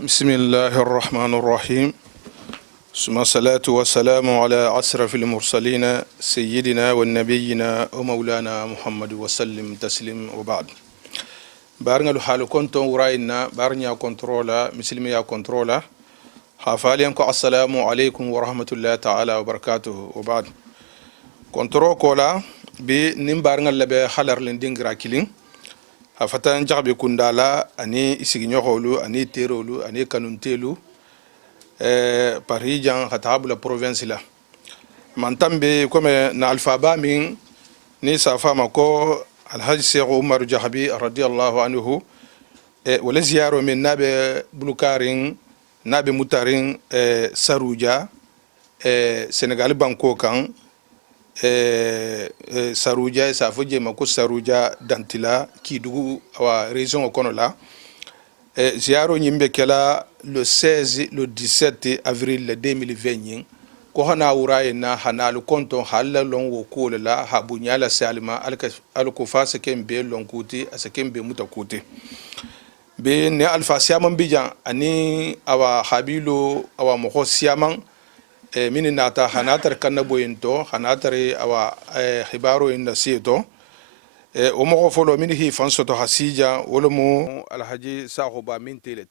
بسم الله الرحمن الرحيم. ثم الصلاة والسلام على أشرف المرسلين سيدنا ونبينا ومولانا محمد وسلم تسليم وبعد. بارنا الحال كنتم وراينا بارنا كنترولا مسلمي كنترولا حفالينكم السلام عليكم ورحمة الله تعالى وبركاته وبعد. كنترول كولا بنبارنا اللي بحلر لندين كيلين hafatan jaxbe kundala ani isigiñoxolu ani terolu ani kanuntelu parijan hatabula province la mantambe comme na alfaba min ni safama ko alhaji cheikh umar jahabi radiyallahu anhu wala ziyaro min nabe bulukarin nabe mutarin saruja senegal banko kan saruja safo jema ko saruja dantila kidugu awa région kono la ziaro nyimbe kela le 16 le 17 avril 2020 ko hana wuraye na hanalu konton halla longo kola la habunyala salima alko fasa kembe lonkuti asakembe mutakuti be ne alfa siaman bijan ani awa habilo awa mo siaman mini nata hanatar kanna boyinto hanatare awa hibaro inda sieto o mo folo mini hi fansoto hasija wolomo alhaji sahoba min telet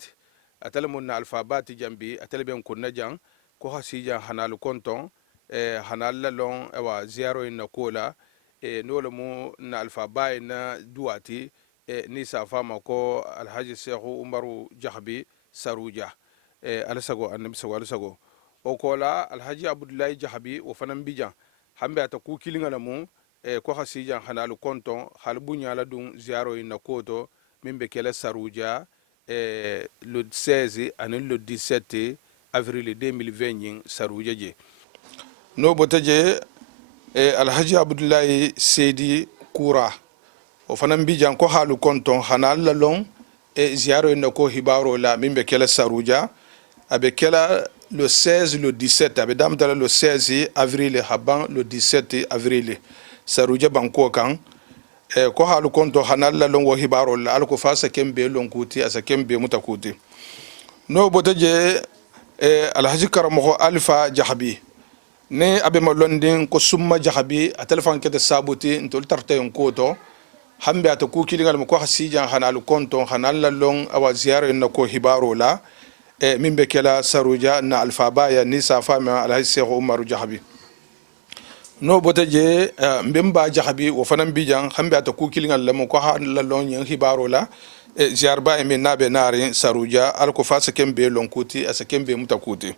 atalamun na alfabati jambi atalben kunna jang ko hasija hanalu konton hanalla lon awa ziaro inna kola nolomo na alfabai na duati ni safama ko alhaji sheikhu umaru jahbi saruja alasago annabi sago o kola alhaji abdullahi jahabi o fanan bijan hambe ata ku kilingala mu ko hasijan hanalu konton halbunya la dun ziaro ina koto mimbe kele saruja le 16 et le 17 avril 2020 saruja je no botaje alhaji abdullahi seydi kura o fanan bijan ko halu konton hanal la long ziaro ina ko hibaro la mimbe kele saruja abe kela le 16 le 17 abe damtala le 16 avril haban le 17 avril saruja banko kan ko halu konto hanalla longo hibaro la alko fasa kembe lonkuti asa kembe mutakuti no botaje alhaji karamo alfa jahabi ne abe malondin ko summa jahabi a telefon kete sabuti ntol tarte on koto hambe ata ku kilingal ko hasija hanalu konto hanalla long awa ziyara en ko hibaro la min be kela saruja na alfabaya ni safama alhaji cheikh umar jahabi no botaje mbemba jahabi wo fanan bijan hambe ata ku kilingal lam ko ha la lon yin hibaro la ziarba e min nabe nari saruja alko fasa kembe lonkuti asa kembe mutakuti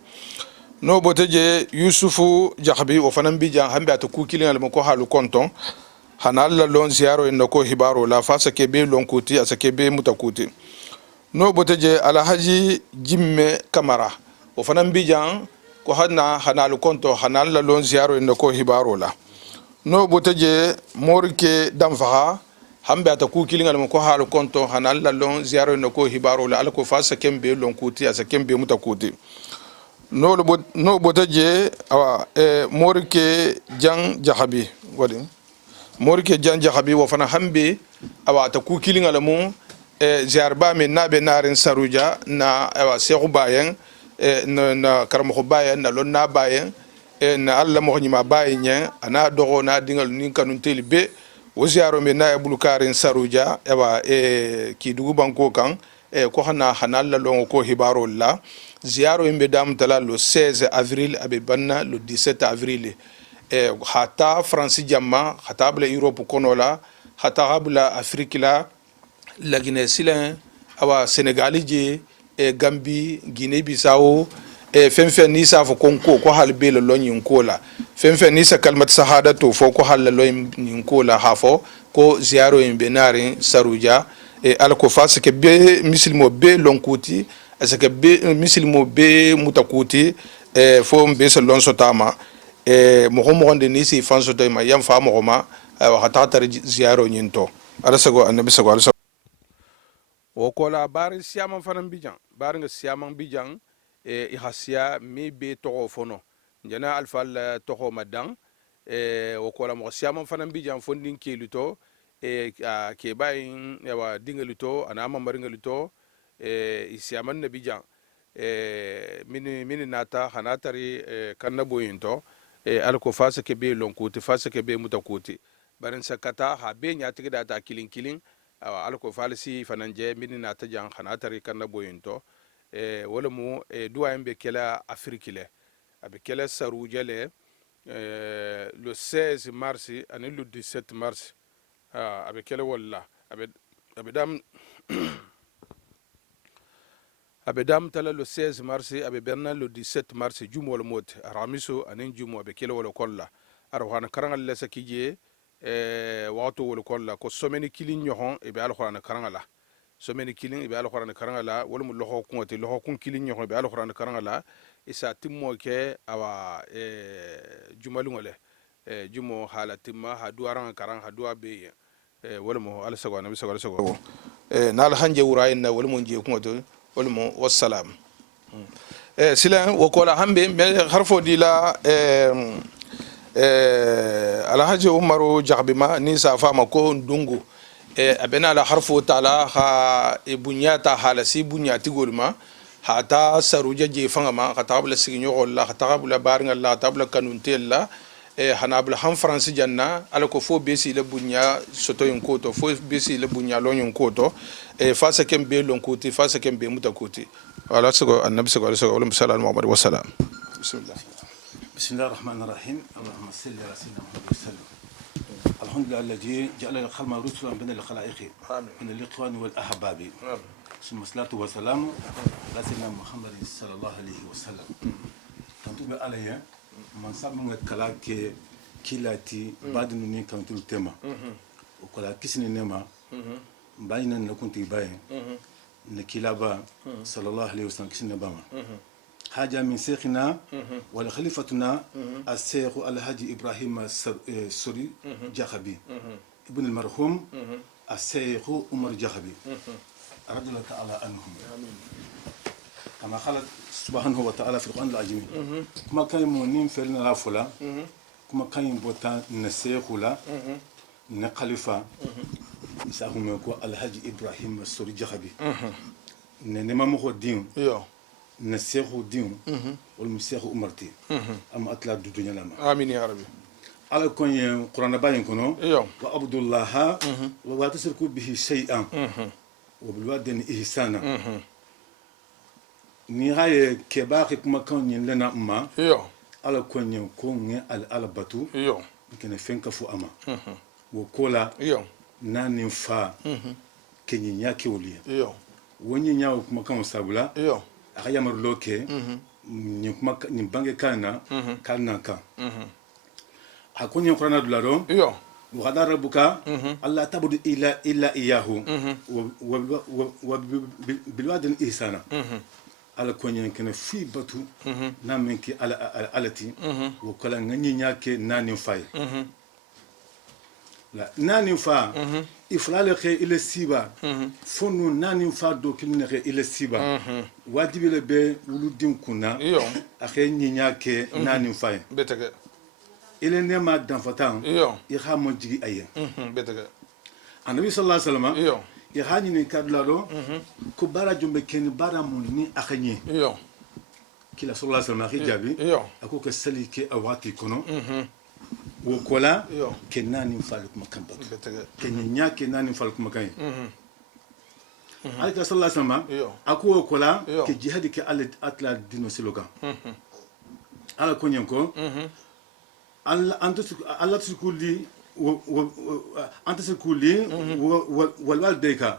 no botaje yusufu jahabi wo fanan bijan hambe ata ku kilingal ko halu konton hanal la lon ziaro en ko hibaro la fasa kebe lonkuti asa kebe mutakuti no botaje alhaji jimme kamara o fanan bijan ko hadna hanalu konto hanal la lon ziaro en ko hibaro la no botaje morike damfaha hambe ata ku kilingal ko halu konto hanal la lon ziaro en ko hibaro la alko fasa kembe lonkuti asa kembe mutakuti no botaje awa morike jang jahabi wadi morike jang jahabi wo fana hambe awa ata ku kilingal mu ziarba min nabe narin saruja na awa cheikhu bayen na karamo bayen na lonna bayen na alla mo nyima bayen ana dogo na dingal nin kanun telibe wo ziaro min na bulukarin saruja awa ki dugu banko kan ko hana hanal la longo ko hibaro la ziaro imbe dam tala le 16 avril abe banna le 17 avril hata france jamma hata bla europe konola hata bla afrique la la Guinée silen awa Sénégali je Gambie Guinée Bissau fenfen ni sa fo konko ko halbe le lonyin kola fenfen ni sa kalmat sahada to fo ko hal lonyin kola hafo ko ziaro en benari saruja alko fas ke be misilmo be lonkuti asake be misilmo be mutakuti fo be se lon sotama mo de ni si fanso to ma yam fa mo ma hata tar ziaro nyinto ala sago annabi sago ala o kola bari siaman fanan bijan bari nga siaman bijan ihasiya mi be togo fono njana alfal togo madan o kola mo siaman fanan bijan fondin keluto ke bayin yawa dingaluto anama maringaluto siaman na bijan mini nata hanatari kanna boyinto alko fasa ke be lonkuti fasa ke be mutakuti barin sakata ha be nya tigida ta kilin kilin alko falsi fananje mini nata jan hanatari kanna boyinto wala mu duwa yambe kela afrikile abe kela sarujale le 16 mars ani le 17 mars abe kela walla abe dam abe dam tala le 16 mars abe berna le 17 mars jumo wala mot ramiso anin jumo abe kela wala kolla arwana karangal la sakije wato wala kolla ko someni kilin nyohon e be alquran karangala someni kilin e be alquran karangala wala mu loho kunti loho kun kilin nyohon e be alquran karangala isa timmo ke awa jumalungole jumo hala timma ha duaran karang ha dua be wala mo ala sago nabi sago nal hanje wura inna wala mo je kunto wala mo wassalam sila wakola hambe me harfo dila alhaji umaru jabima ni safa mako ndungu abena la harfo taala ha bunyata halasi bunyati golma hata saruja je fangama khatabla siginyo wala khatabla barnga la tabla kanuntella hanabla han france janna alako fo besi le bunya soto yonkoto fo besi le bunya lon yonkoto fasa kembe lonkoti fasa kembe mutakoti wala sago annabi sago sallallahu alaihi wasallam bismillah bismillahir rahmanir rahim allahumma salli ala sayyidina muhammad sallallahu الحمد لله الذي جعل الخلق رسلا بين الخلائق من الاخوان والاحباب ثم الصلاه والسلام على سيدنا محمد صلى الله عليه وسلم تنتبه عليه من سامع كلاك كيلاتي بعد ني كانت التما وكلا كسني نما باين ان كنت باين نكيلابا صلى الله عليه وسلم كسني باما حاجة من شيخنا ولخليفتنا الشيخ الحاج إبراهيم السوري جاخبي ابن المرحوم الشيخ عمر جاخبي رضي الله تعالى عنهم كما قال سبحانه وتعالى في القرآن العظيم كما كان مؤمنين فعلنا رافلا كما كان بوتا نسيخلا نخليفة يساهم يقول الحاج إبراهيم السوري جاخبي نما مخدين نسيخ دين والمسيخ أمرتي أما أطلع الدنيا لما آمين يا ربي على كون القرآن باين كنو وعبد الله ولا تشركوا به شيئا وبالوالدين إحسانا نهاية كباقي كما كان لنا أما على كون كون على باتو يمكن فينك فو أما وكولا نانين فا كني ياكي ولي وني نياو كما كان سابلا akayamar loke ni kuma ni bange kana kana ka hakuni qur'ana dularo wa qadara rabbuka alla tabudu illa iyahu wa bil wadin ihsana ala konyen kana fi batu na menki ala alati wa kala ngani nyake nani fay la nani fa iflale khe ile siba fonu nani fa do kilne khe ile siba wadibi le be wuludin kuna akhe nyinya ke nani fa betege ile nema dan fatan i kha mo jigi aye betege anabi sallallahu alaihi wasallam i kha ni kadlaro ko bara jumbe ken bara mun ni akhanyi kila sallallahu alaihi wasallam akhi jabi ako ke salike awati kono wokola kenani mfaluk makamba kenya kenani mfaluk makai alika sallallahu alaihi wasallam aku wokola ke jihadi ke atla dino siloga ala konyenko alla tsukuli anta tsukuli walwaldeka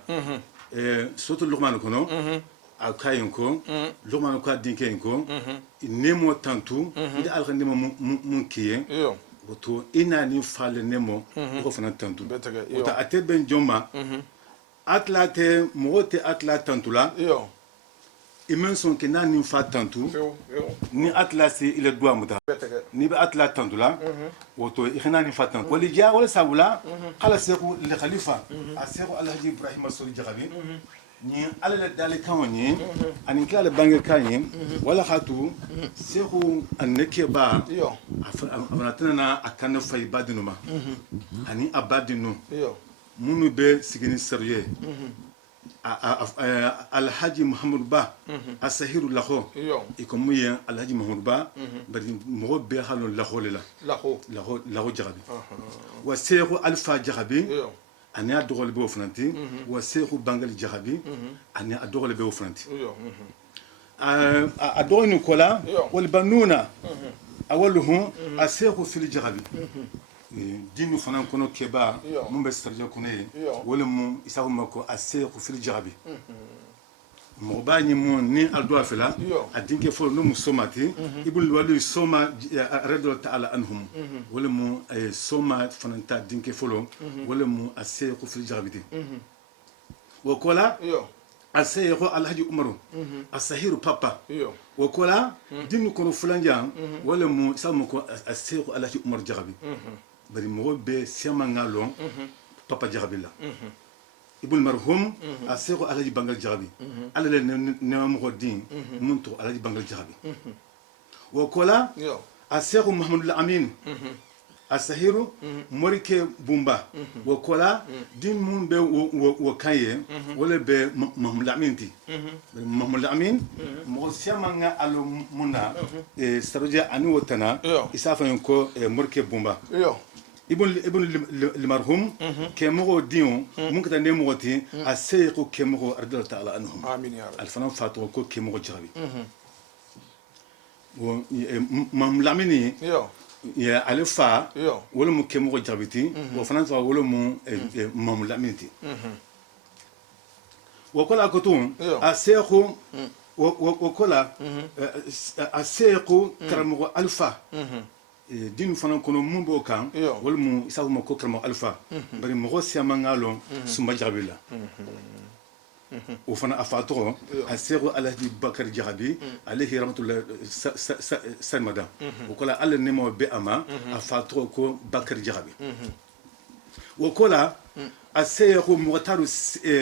soto luqman kono akayenko luqman ko dinkenko nemo tantu ida alka nemo munkiye woto ina ni fale nemo ko fana tantu wota ate ben joma atlate mote atla tantula imen son ke nani fa tantu ni atla si ile dua muta ni ba atla tantula woto ikhna ni fa tantu wali ja wala sabula qala seku li khalifa aseku alhaji ibrahim asuri jagabi ni ala dale kawni ani kala bange kanyi wala khatu seku anneke ba afanatana akana fay badinuma ani abadinu munu be sigini serieux alhaji muhammad ba asahiru laho yo iko muye alhaji muhammad ba bari mo be halo laho lela laho jarabi wa seexu alfa jarabi yo ani a dogole be o fananti wa seexu bangali jarabi ani a dogole be o fananti yo a dogoni kola wal banuna awaluhu a seexu fil jarabi dinu fana kono keba mun be sarja kono wala mu isahu mako a seexu fil jarabi mo ba ni mo ni aldo afela a dinke fo no musomati ibul wali soma radiyallahu ta'ala anhum wala mu soma fananta dinke folo wala mu a seexu fil jarabi wakola aseexu alhaji umaru asahiru papa wakola dinu kono fulanja wala mu isahu mako a seexu alhaji umaru jarabi bari mo be sema ngalon papa jarabi la ibul marhum aseexu alhaji bangal jarabi ala le ne mo din munto alhaji bangal jarabi wakola aseexu muhammadul amin asahiru morike bumba wakola din mun be wo kaye wala be mahmud aminti mahmud amin mo sema nga alo muna saroja ani wotana isafa ko morike bumba ibn limarhum kemo dion mun kata ne moti aseexu kemo radiyallahu ta'ala anhum amin ya rabbi alfana fatu ko kemo jarabi wo mahmud amini ya alifa wala mu kemo jabiti wa fanan sa wala mu mamul aminti wa kala kutun aseexu wa kala aseexu karamo alfa din fanan kono mun bo kan wala mu isabu ma ko karamo alfa bari mo siyama ngalo suma jabila وفنا أفاتوه السيرو على بكر جهبي عليه رحمة الله سلمدا وكلا على النمو بأما أفاتوه كو بكر جهبي وكلا السيرو مغتارو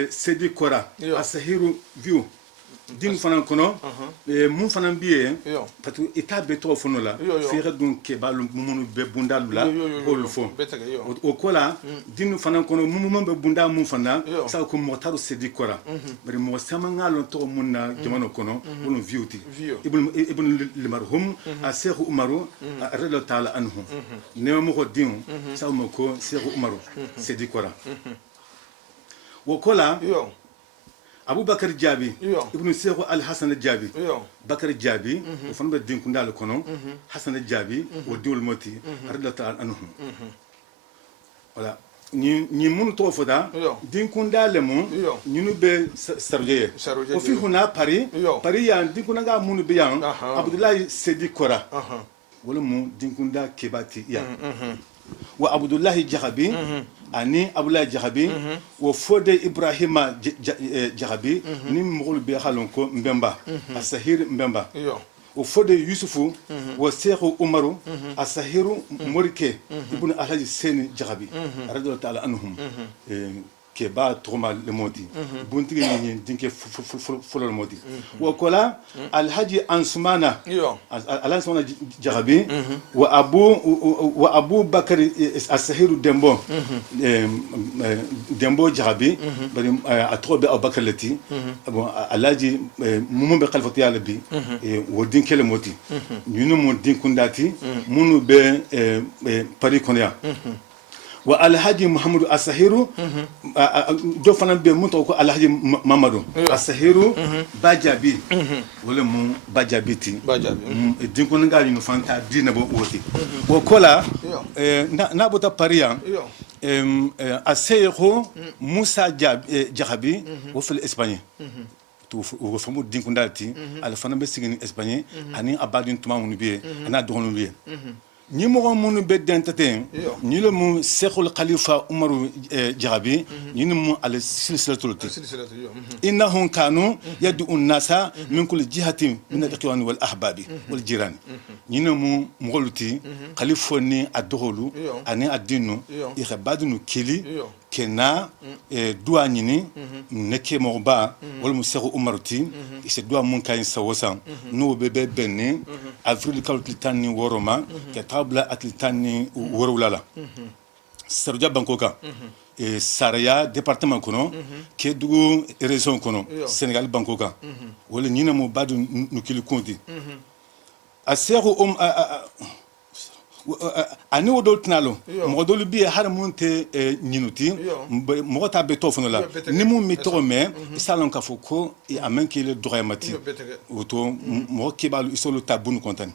سيدي كورا السيرو فيو din fana kono mun fana biye parce que état beto fono la fere donc ke balu munu be bundalu la holu fo o kola din fana kono mun be bunda mun fana sa ko motaru sedi kora bari mo sama ngalo to munna jamano kono wono viuti ibn limarhum asekh umaru radiyallahu ta'ala anhu ne mo ko din sa mo ko sekh umaru sedi kora wo kola Abu Bakar Jabi ibn Seexu al Hasan Jabi Bakar Jabi o fan be dinku ndal kono Hasan Jabi o diwol moti radiyallahu ta'ala anhum wala ni mun to foda dinku ndal mo ñunu be sarjeye o fi huna Paris ya dinku nga mun be yan Abdullahi Sedi Kora wala mu dinku nda kebati ya wa Abdullahi Jahabi ani abula jahabi wo fode ibrahima jahabi ni mogol be halon ko mbemba asahir mbemba wo fode yusufu wo seexu umaru asahiru morike ibn alhaji seni jahabi radiyallahu ta'ala anhum ke ba toma le moti bunti ni dinke fulol moti wa kola alhaji ansumana alansumana jarabi wa abu bakar asahiru dembo jarabi bari atrobe abubakar lati alhaji mumbe khalfati alabi wo dinke le moti ñunu mo dinkundati munu be pari konya wa alhaji muhammadu asahiru do fana be mun to ko alhaji mamadu asahiru bajabi wala mu bajabiti dinko nga ñu fanta dina bo woti bo kola na bota pariya asahiru musa jahabi wo fil espagne to wo famu dinko ndati al fana be sigini espagne ani abadin tuma mun biye ana doonu biye ni mo munu be dentete ni le mu sekhul khalifa umaru jahabi ni mu al silsilatul innahum kanu yad'u an-nasa min kulli jihatin min al-ikhwan wal ahbabi wal jiran ni mu mugoluti khalifa ni adholu ani adinu ikhabadunu kili kena dua ñini neke mo ba wala mu sekhul umaruti se dua mun kay sawosan no be benni avril kaltani woroma ke tabla atlitani worulala sarja bankoka Saraya département kono ke dugu région kono Sénégal banko kan wala ñina mo badu nu kili konti a seexu ani wo dol tinalo mo dol bi har munte ñinuti mo ta be tofono la ni mu mi to me salon ka foko e amen ki le droyamati woto mo kibalu isolo tabun kontan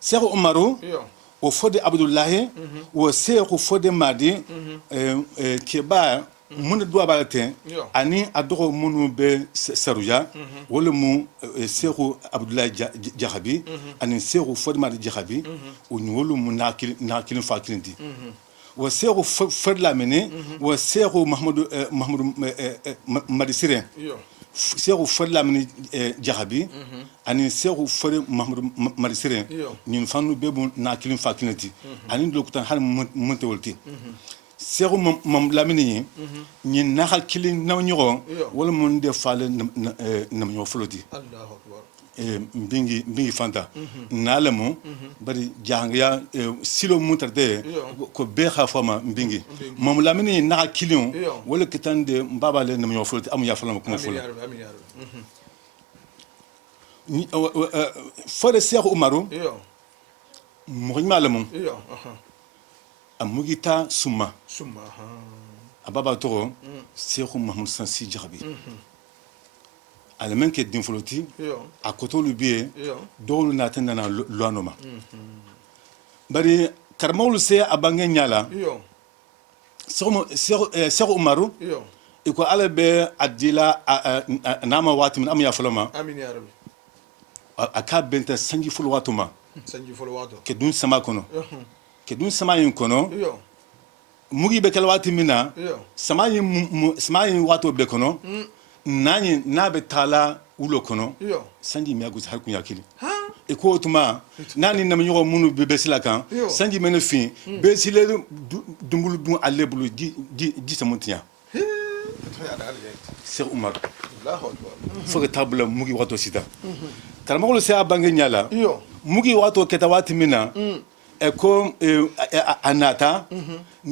seexu umaru o fode abdullahi o seexu fode madi keba mun do balate ani adogo munu be saruja wala mu seexu abdullahi jahabi ani seexu fode madi jahabi o nyolu mu nakil fakilindi o seexu fode lamene o seexu mahmud madisire seexu fode lamene jahabi ani seexu fode mahmud madisire ñun fanu be bu nakil fakilindi ani lokutan hal munte wolti seexu mam lamini ñi naxal kili naw ñoxo wala mun de faale nam ñoo floti Allahu akbar mbingi fanta nalamu bari jangya silo mutarde ko be xa fama mbingi mam lamini naxal kilion wala kitande mbabale nam ñoo floti amu ya falama ko mo folo fore seexu umaru mo malamu amugita summa ababa toro seexu mahmud sansi jaxabi alamen ke dinfoloti a kotolu biye dowlu naten nana loanoma bari karamawlu se abange ñala seexu umaru iko ala be adila nama wati min am ya foloma amin ya rabbi aka benta sanji ful watuma ke dun sama kono ke dun sama yin kono mugi be kala wati mina sama yin wato be kono nani na be tala ulo kono sanji mi agusi har kun yakili e ko tuma nani nam nyogo munu be besila kan sanji mena fin be sile dumbulu dun alle bulu ji samuntiya Cheikh Oumar foke tabula mugi wato sita karamagolo se abange nyala mugi wato keta wati mina e ko anata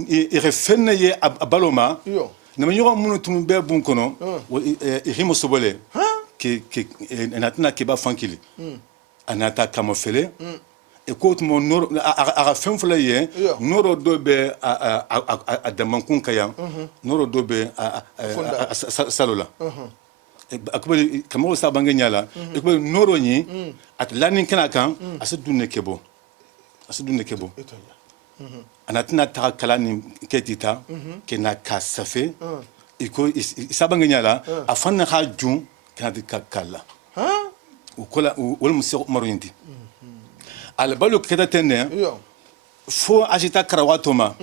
e refenne ye abaloma na manyoga munu tum be bun kono e himo sobole ke natna ke ba fankili anata kamofele e ko tumo noro aga femfula ye noro dobe a damankun kayam noro dobe salola akubali kamaro sabange nyala akubali noro ni at lanin kana kan asudunne kebo anatina ta kalani ketita ke na kasafe iko sabange nyala afanna hajun kana kala ukola wal musa maro yindi albalu keda tenne fo agita karawatoma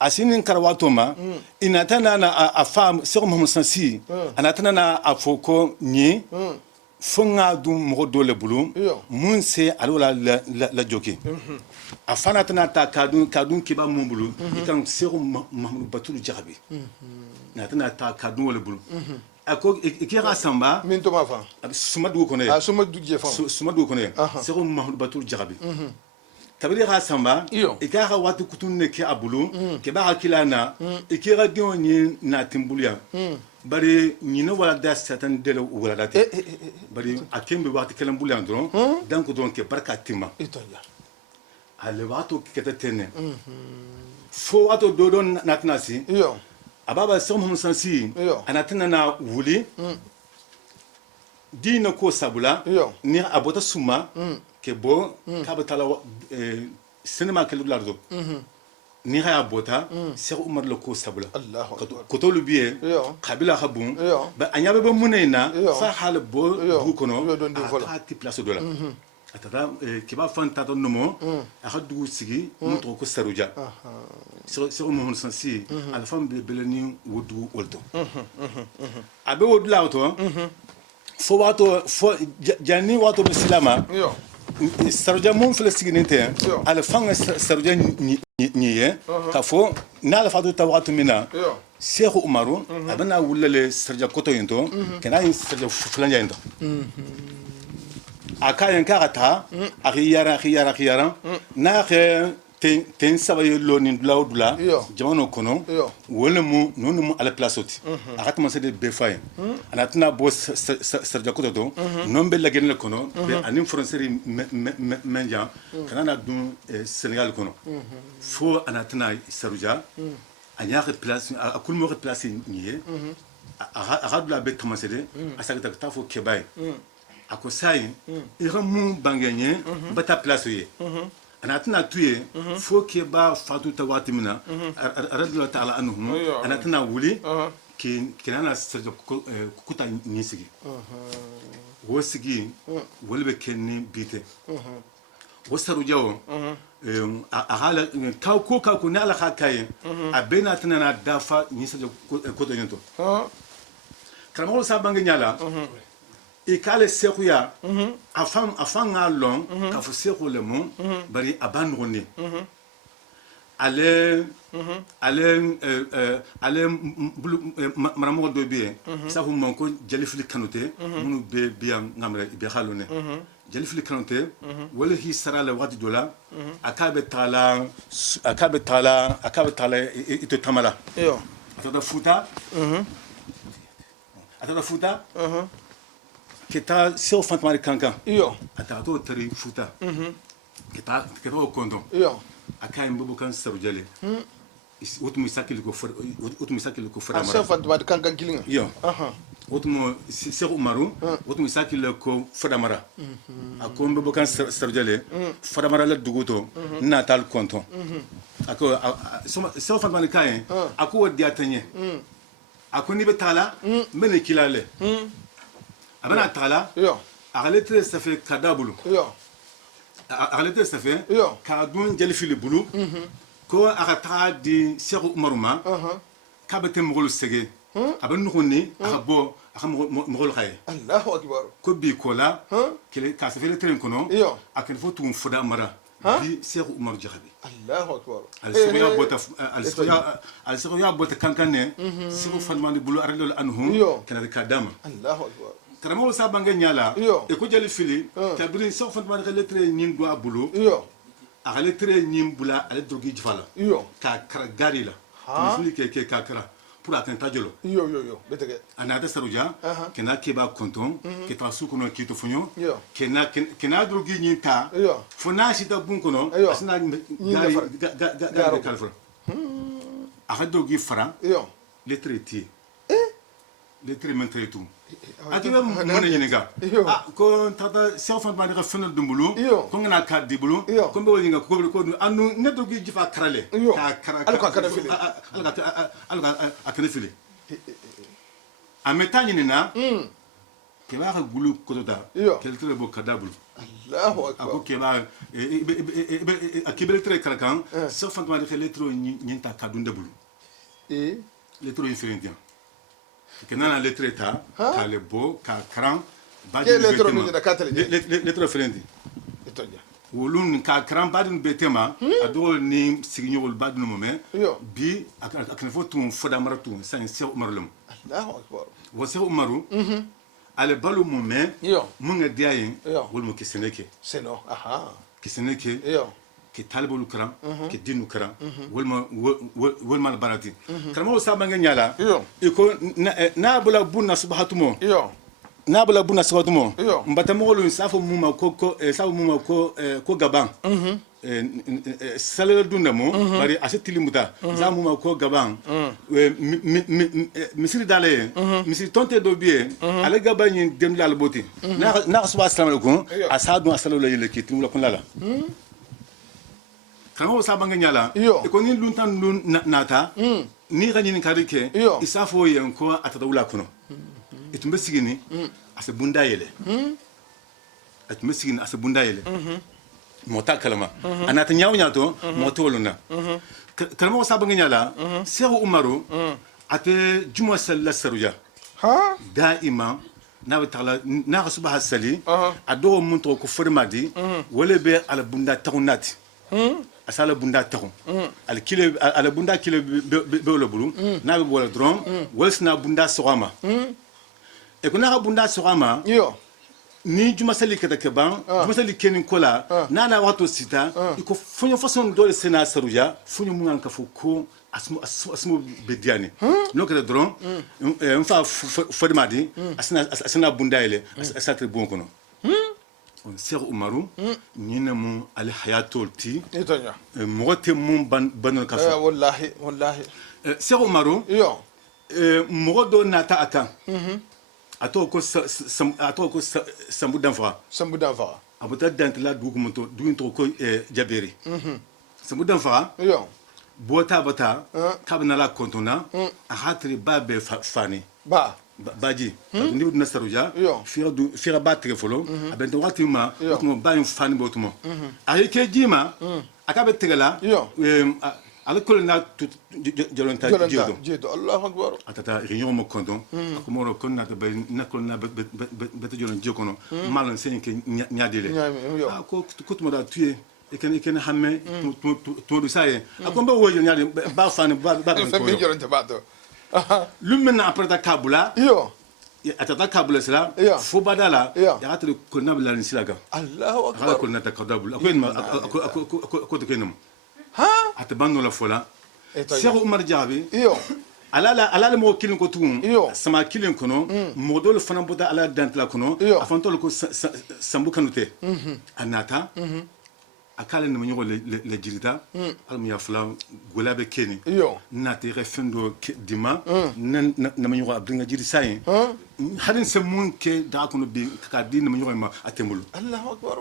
asinin karawatoma inatana na afam Cheikh Mohamed Sansi anatana na afoko ni fonga du mo dole bulu mun se alola la joki afana tana ta kadun kiba mun bulu ikan Cheikh Mohamed Batul Jahabi natana ta kadun wala bulu ako ikira samba min to ma fa sumadu ko ne sumadu je fa sumadu ko ne Cheikh Mohamed Batul Jahabi kabiri ga samba ikara watu kutunne ke abulu ke ba hakilana ikira dioni na timbulya bari nyina wala da satan dele wala dati bari akembe watu kelam bulya ndron danko don ke barka timma itoya ale watu kete tene fo watu dodon natnasi ababa Cheikh Mohamed Sansi anatana na wuli dina ko sabula ni abota suma ke bo kabatala sinema ke lardo ni ha abota Cheikh Oumar lo ko sabula ko to lu biye kabila habun ba anyabe ba munena fa hal bo du kono a ti place do la atata ke ba fanta to nomo a hadu sigi mutro ko saruja Cheikh Mohamed Sansi ala fam be belani wodu wolto abe wodu la to fo wato fo jani wato muslima saruja mon flesiginte ala fanga saruja niye ka fo na la fatu tawatu mina Cheikh Oumaru abana wulale saruja koto yento kana yin saruja fulanja yento akayen karata akiyara na ke ten sabaye lo ni dula o dula jamano kono wala mu nonu mu ala place oti akata man sede be fay anatna bo sarja ko to non be la genle kono be anim français menja kana dun Sénégal kono fo anatna saruja anya place akul mo place nié akadula be commencer de asakata ta fo kebay ako sai iramu bangenye bata place ye anatna tuye fo ke ba fatu tawati mina radiyallahu ta'ala anhum anatna wuli ke kenana serjo kuta nisigi wo sigi wolbe kenni bite wo saru jawo ahala ka na ala khakaye abena tana dafa nisjo koto nyento karamo sa banga nyala e kale sekuya afan alon ka fo seku le mon bari aban roni ale maramo do bien sa fu mon ko jalifli kanote munu be biam ngamre be khalone jalifli kanote wala hi sara la wadi dola akabe tala ito tamala yo atada futa kita seo fantamari kankan iyo atato tari futa kita o kondo iyo akai mbobo kan sarujale utumi sakili ko fara mara seo fantamari kankan kilinga iyo utumi seo umaru utumi sakili ko fara mara ako mbobo kan sarujale fara mara la duguto natal konton ako seo fantamari kai ako wadi atanye ako ni betala mene kilale abana tala agaletre ça fait kadabulu agaletre ça fait kadun jalfili bulu ko agata di Cheikh Umaruma kabete mogol sege aban nukuni agabo mogol khaye Allahu akbar ko bi kola kele ka ça fait le train kono akel fotu foda mara bi Cheikh Umar jahabi Allahu akbar al-Siraya bota kankane Cheikh Falmani bulu arlol anhum kana kadama Allahu akbar karamo sa banga nyala e ko jali fili kabri so fon ma lettre nyim do abulo a lettre nyim bula ale drogi jfala ka gari la fili ke ka kara pour atteindre tajolo betege ana da saruja kena ke ba konton ke ta su kono ki to funyo kena drogi nyim ta fona shi da bun kono asna gari kalfra a drogi fara lettre ti lettre mentre tout akiba mona nyinga ko tata selfant ma dira fenal dumbulu ko ngana ka dibulu ko be wonga ko anu nedo gi jifa karale ka kara alka akene fili ametani nina ke ba ga gulu ko da keltre bo kadabulu Allahu akbar ako ke ba akibele tre karakan selfant ma dira letro nyinta kadunde bulu letro inferieur kenana lettre ta kale bo ka kran badin lettre no da katale lettre frendi etonya wolun ka kran badin betema ado ni signol badin mo me bi akene fotu foda maratu san Cheikh Umar lam Allahu akbar wa Cheikh Umaru ale balu mo me mo ngadia yin wol mo kiseneke seno kiseneke ke talibolu karam ke dinu karam wolma barati karamo sa banga nyala iko na bula bunna subhatumo na bula bunna subhatumo mbata mogolu safo muma ko gaban salala dunda mo bari asetili muta za muma ko gaban misiri dale misiri tonte do biye ale gaban yin demla alboti na assalamu alaikum asadu assalamu alaykum timula kunala kamo sa banga nyala e ko ni luntan lun nata ni gani karike isafo yanko atadawla kuno itumbe sigini ase bunda yele atumbe sigini ase bunda yele mota kalama anata nyaw nyato motoluna kamo sa banga nyala Cheikh Umaru ate juma salla saruja daima na betala na subha sali ado munto ko formadi wala be ala bunda tawnati asala bunda taxum al kilo ala bunda kilo be lo bulu na be wala dron wala sna bunda sogama e ko na bunda sogama ni juma sali kata keban juma sali kenin kola nana wato sita iko fonyo façon dole sena saruja fonyo mungan ka fuko asmu bediani no kata dron mfa fodmadi asina bundaile asatre bon kono Cheikh Umaru ñina mu al hayatol ti itonya mogote mum banol ka fa wallahi Cheikh Umaru yo mogodo nata akan ato ko sambu danfa abuta dantla dugumonto dugunto ko jaberi sambu danfa yo bota bata kabna la kontona a hatri babe fani baji ni na saruja fira batre folo abento watima ko ba fani botumo ay ke jima akabe tegala ala kolna jolonta jedo Allahu akbar atata réunion mo kondon ko mo konna to be nakolna be jolon jekono malon sen ke nyaadele ko kutmo da tuye eken hamme to do saye akomba wojo nyaade ba fani ba ko jolon tabato lumena après ta kabula atata kabula sala fo badala ya atri konna bla silaga Allahu akbar ala konna ta kadabula ko to kenum atabanno la fola Cheikh Oumar Diaby ala mo kilin ko tun sama kilin kono modol fana boda ala dantla kono afantol ko sambu kanute anata akala ni manyo le jirita al mi afla golabe keni nati refendo dima na manyo abringa jiri sai hadin se mun ke da kono bi ka din manyo ma atemulu Allahu akbar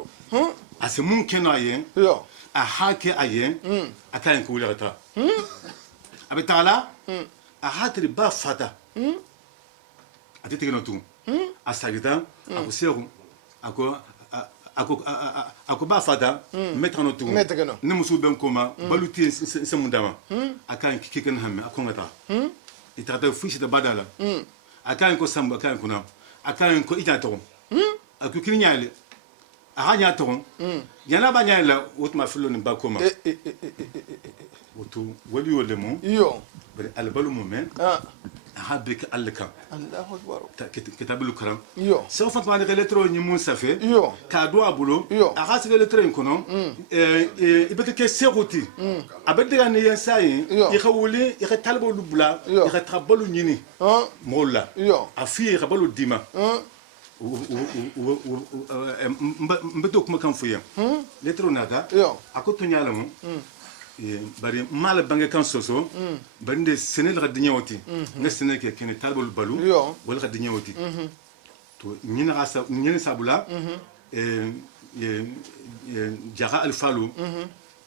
ase mun ke na yen a hake ayen akayen ko wulata abetala a hatri ba fata atete no tu asagita akuseru ako ba fata metra no tu ne musu ben koma baluti semundama akayen kiken hamme akongata itata fushi da badala akayen ko samba akayen ko na akayen ko itato akukini nyale ahanya to yana banya la wotuma filo ni bakoma wotu wali wole mo bari albalu mo men habik alka Allahu akbar kitabul karam so fa ma de lettre ni mun safe ka do abulo aga se lettre kono ibete ke seruti abede ni yensai i khawuli i khatalbo lubla i khatrabalu nyini molla afi i khabalu dima mbeto kuma kan fuya letro nada akoto nyala mo bari mala bange kan soso bande senel radnya woti ne senel ke ken talbol balu wala radnya woti to nyina sabula jaga al falu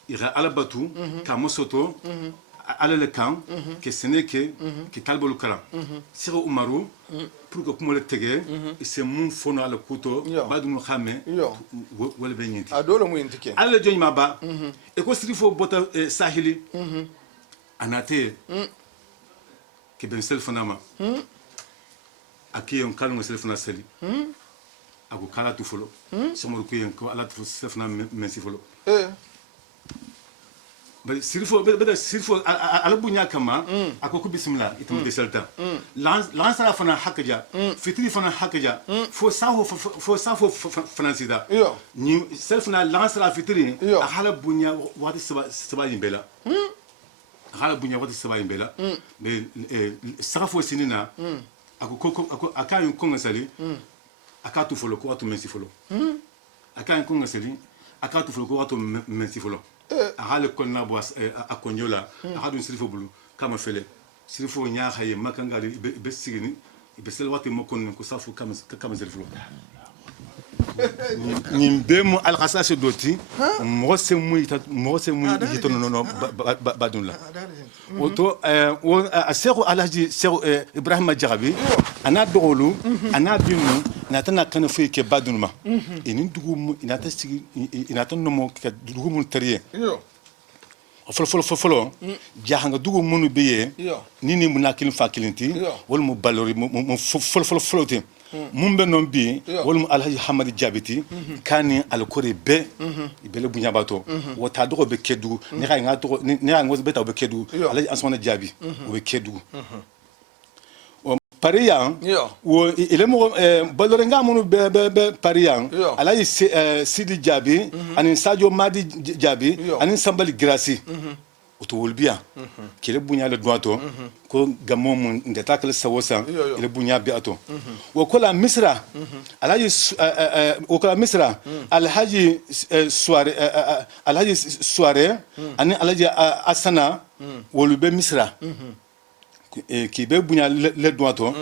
ira alabatu kamosoto ala le kan ke seneke ke talbol kala Cheikh Umaru pour que kuma le tege c'est mun fono ala kuto badu mu xame wala be ñenti adolo mu yintike ala joñ ma ba e ko sirifo bota sahili anate ke ben selfonama akiyon kalmo selfona sali ako kala tu folo somoro kuyen ko ala tu selfona mensi folo sirifo ala bunya kama ako bismillah itam de salta lansara fana hakaja fitri fana hakaja fo safo francida ni selfna lansara fitri ala bunya wati saba yimbela ala bunya wati saba yimbela be safo sinina ako akayon konga sali akatu folo ko watu mensi folo akayon konga sali akatu folo ko watu mensi folo ahale konna bo akonyola ahadun sirifo bulu kama fele sirifo nya haye makangari be sigini be sel wati mo kon ko safu kama sirifo nimbe mo al khasas doti mo se mu yitono no badunla oto Cheikh Alhaji Cheikh Ibrahima Diaby ana dogolu ana binu natana kana fe ke badunma inin dugu inata sigi inata no mo ke dugu mun tariye folo jahanga dugu munu beye nini munakil fakilinti wal mu balori mu folo te mumbe non bi wal mu Alhaji Hamadi Diabiti kani alkore be ibele bunyabato wota dogo be kedu ni ga ngato ni ga ngoz beta be kedu Alhaji Ansona Diaby be kedu pariyan wo ile mo balorenga munu be pariyan alayi sidi jabi ani sadio madi jabi ani sambali grasi oto wolbiya kele bunya le doato ko gammo mun ndeta kala sawosa ile bunya bi ato wo kola misra alayi wo kola misra alhaji soare ani alhaji asana wolube misra ki be bunya le doato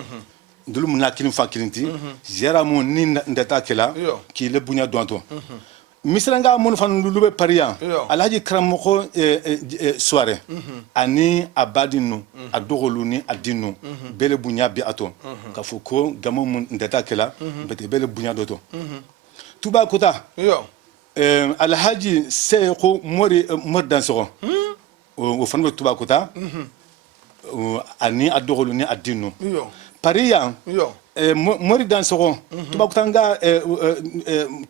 ndulu mun kilin fa kilinti jera mun ni ndeta kala ki le bunya doato misranga mun fan lulube pariya alhaji kramoko soare ani abadinu adogolu ni adinu bele bunya bi ato ka foko gamo mun ndeta kala bete bele bunya doto tuba kota alhaji seyko mori mordanso o fan tuba kota ani adogolu ni adinu pariya mori dansogo tubakutanga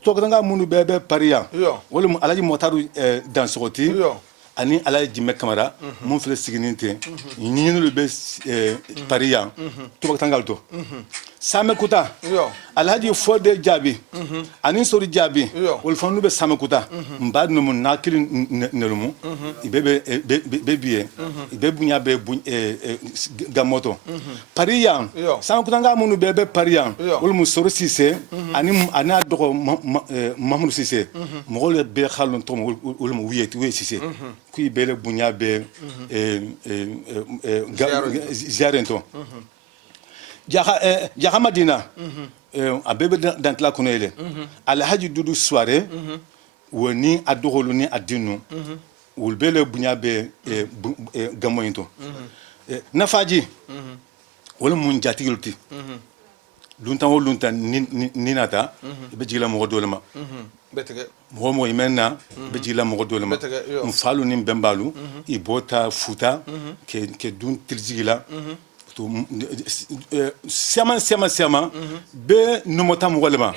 tokutanga munu bebe pariya wala alaji motaru dansogoti ani alaji jimme kamara mun fele sigininte nyinulu be pariya tubakutanga alto same kuta alhaji fode jabi ani sori jabi wal fanu be same kuta mbad no mun nakili nelumu ibebe bebiye ibe bunya be gamoto pariya same kuta nga munu bebe pariya wal mu sori sise ani ana dogo mahmud sise mogol be khalon to wal mu wiyeti we sise ku ibele bunya be ziarento jaha madina abebe dantla kono ele alhaji dudu soare woni adogolu ni adinu wulbele bunya be gamoyinto nafaji wala mun jatigulti luntan ninata be jila mo dolama betege mo imenna be jila mo dolama mfalu nim bembalu ibota futa ke dun tirjigila siama be numota mugolema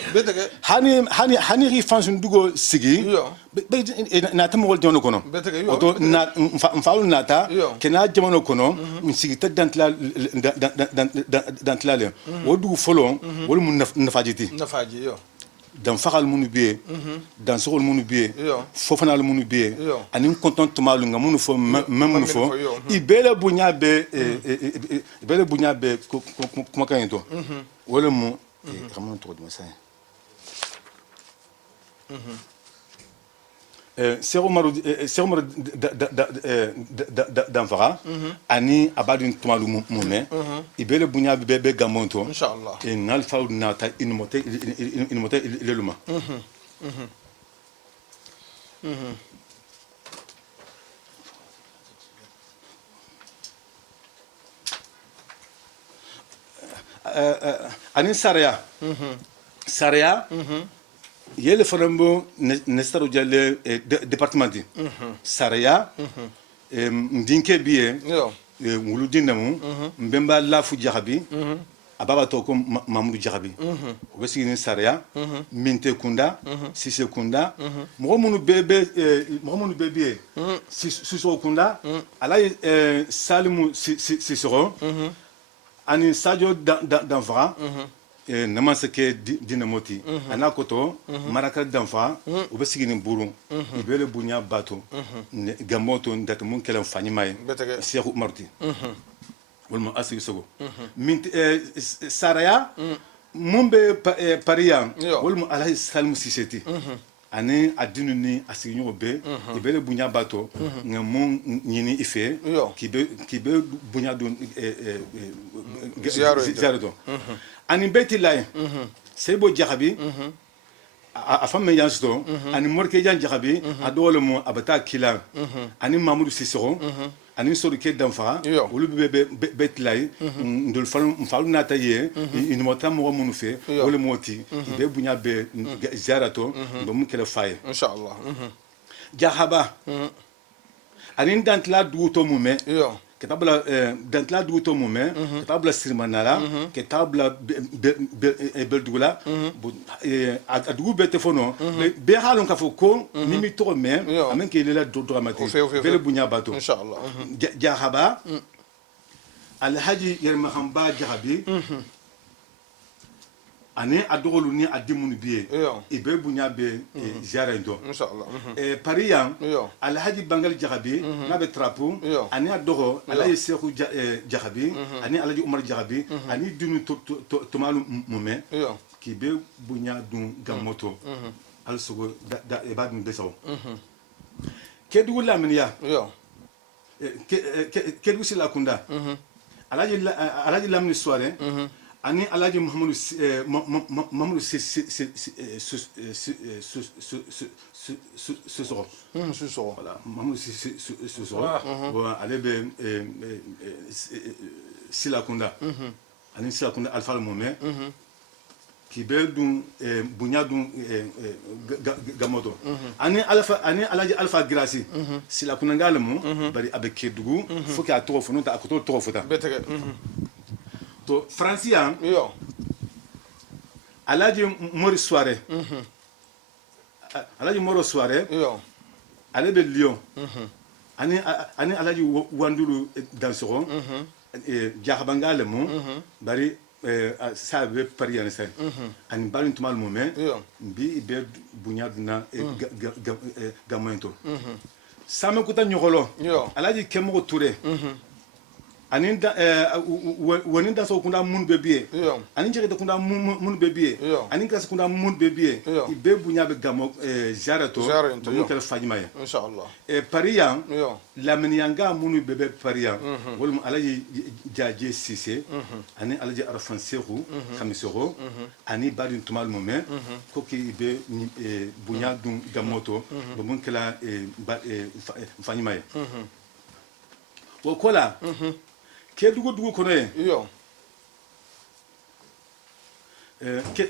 hani ri fansun dugo sigi be na tamugol jono kono oto na mfalu nata kena jamono kono sigi ta dantla le wodu folo wol mun nafaji yo dan fakal munu biye dan sogol munu biye fofanal munu biye ani contentement lu nga munu fo munu fo ibele bunya be kuma kan to wala mu kamon to de masay Sero Maru Danfara ani abadin tumalu mume ibele bunya bebe gamonto inshallah en alfa nata inmote leluma ani Saria yele fanambo nestaro jalle département Saria ndinke biye wuludinamu mbemba lafu jahabi ababa toko mamudu jahabi obesigi Saria minte kunda sise kunda mogomunu bebe siso kunda alay salimu sisoro ani sadio danfara namase ke dinamoti anakoto maraka danfa obesigi ni buru ibele bunya bato gamoto ndata mun kelen fanyimay Cheikh Marti wolmo asigi sogo mint Saraya mumbe pariya wolmo alay salmu siseti ani adinu ni asigi nyobe ibele bunya bato ngamun nyini ife kibe bunya don ziarado ani beti lay sebo jahabi afam yansto ani morke jan jahabi adole mo abata kila ani mamudu sisoro ani sorike danfa wolu beti lay ndol falu nata ye ni mota mo munu fe wala moti be bunya be ziarato do mu kala faye inshallah jahaba ani dantla duto mume ketabla dantla duto mume ketabla sirmanala ketabla beldugula adugu betefono be halon ka foko nimi to me amen ke lela do dramati bele bunya bato inshallah jahaba alhaji yermahamba jahabi ani adogolu ni adimunu biye ibe bunya be ziara ndo inshallah pariyan alhaji bangal jahabi nabe trapu ani adogo alhaji seku jahabi ani alhaji umar jahabi ani dunu tomalu mume ki be bunya dun gamoto alsogo da e badun besaw kedu lamniya kedu sila kunda alhaji lamni soare ani alhaji mahamadou mahamadou Sissoko voilà mahamadou Sissoko bon ale be Silakunda ani Silakunda alfa momé ki be dun bunya dun gamoto ani alhaji alfa grasi Silakunda ngalemu bari abe kedugu foki a to fonu ta akoto to fota betege to francian alhaji mori soare alhaji moro soare ale be Lyon ani alhaji wandulu dansoro jahabangale mo bari sa be pariyan sai ani balin tumal moment bi be bunyadna gamento same kuta nyogolo alhaji kemo touré ani woni da so kunda mun bebiye ani jere da kunda mun bebiye ani klas kunda mun bebiye be bunya be gamo jarato mun kala fajima ya inshallah pariyan lamniyanga mun bebe pariyan wol alaji jaje sise ani alaji arfan sehu khamisoro ani badin tumal moment ko ki be bunya dun gamoto mun kala fajima ya wo kola ke dugu kono ye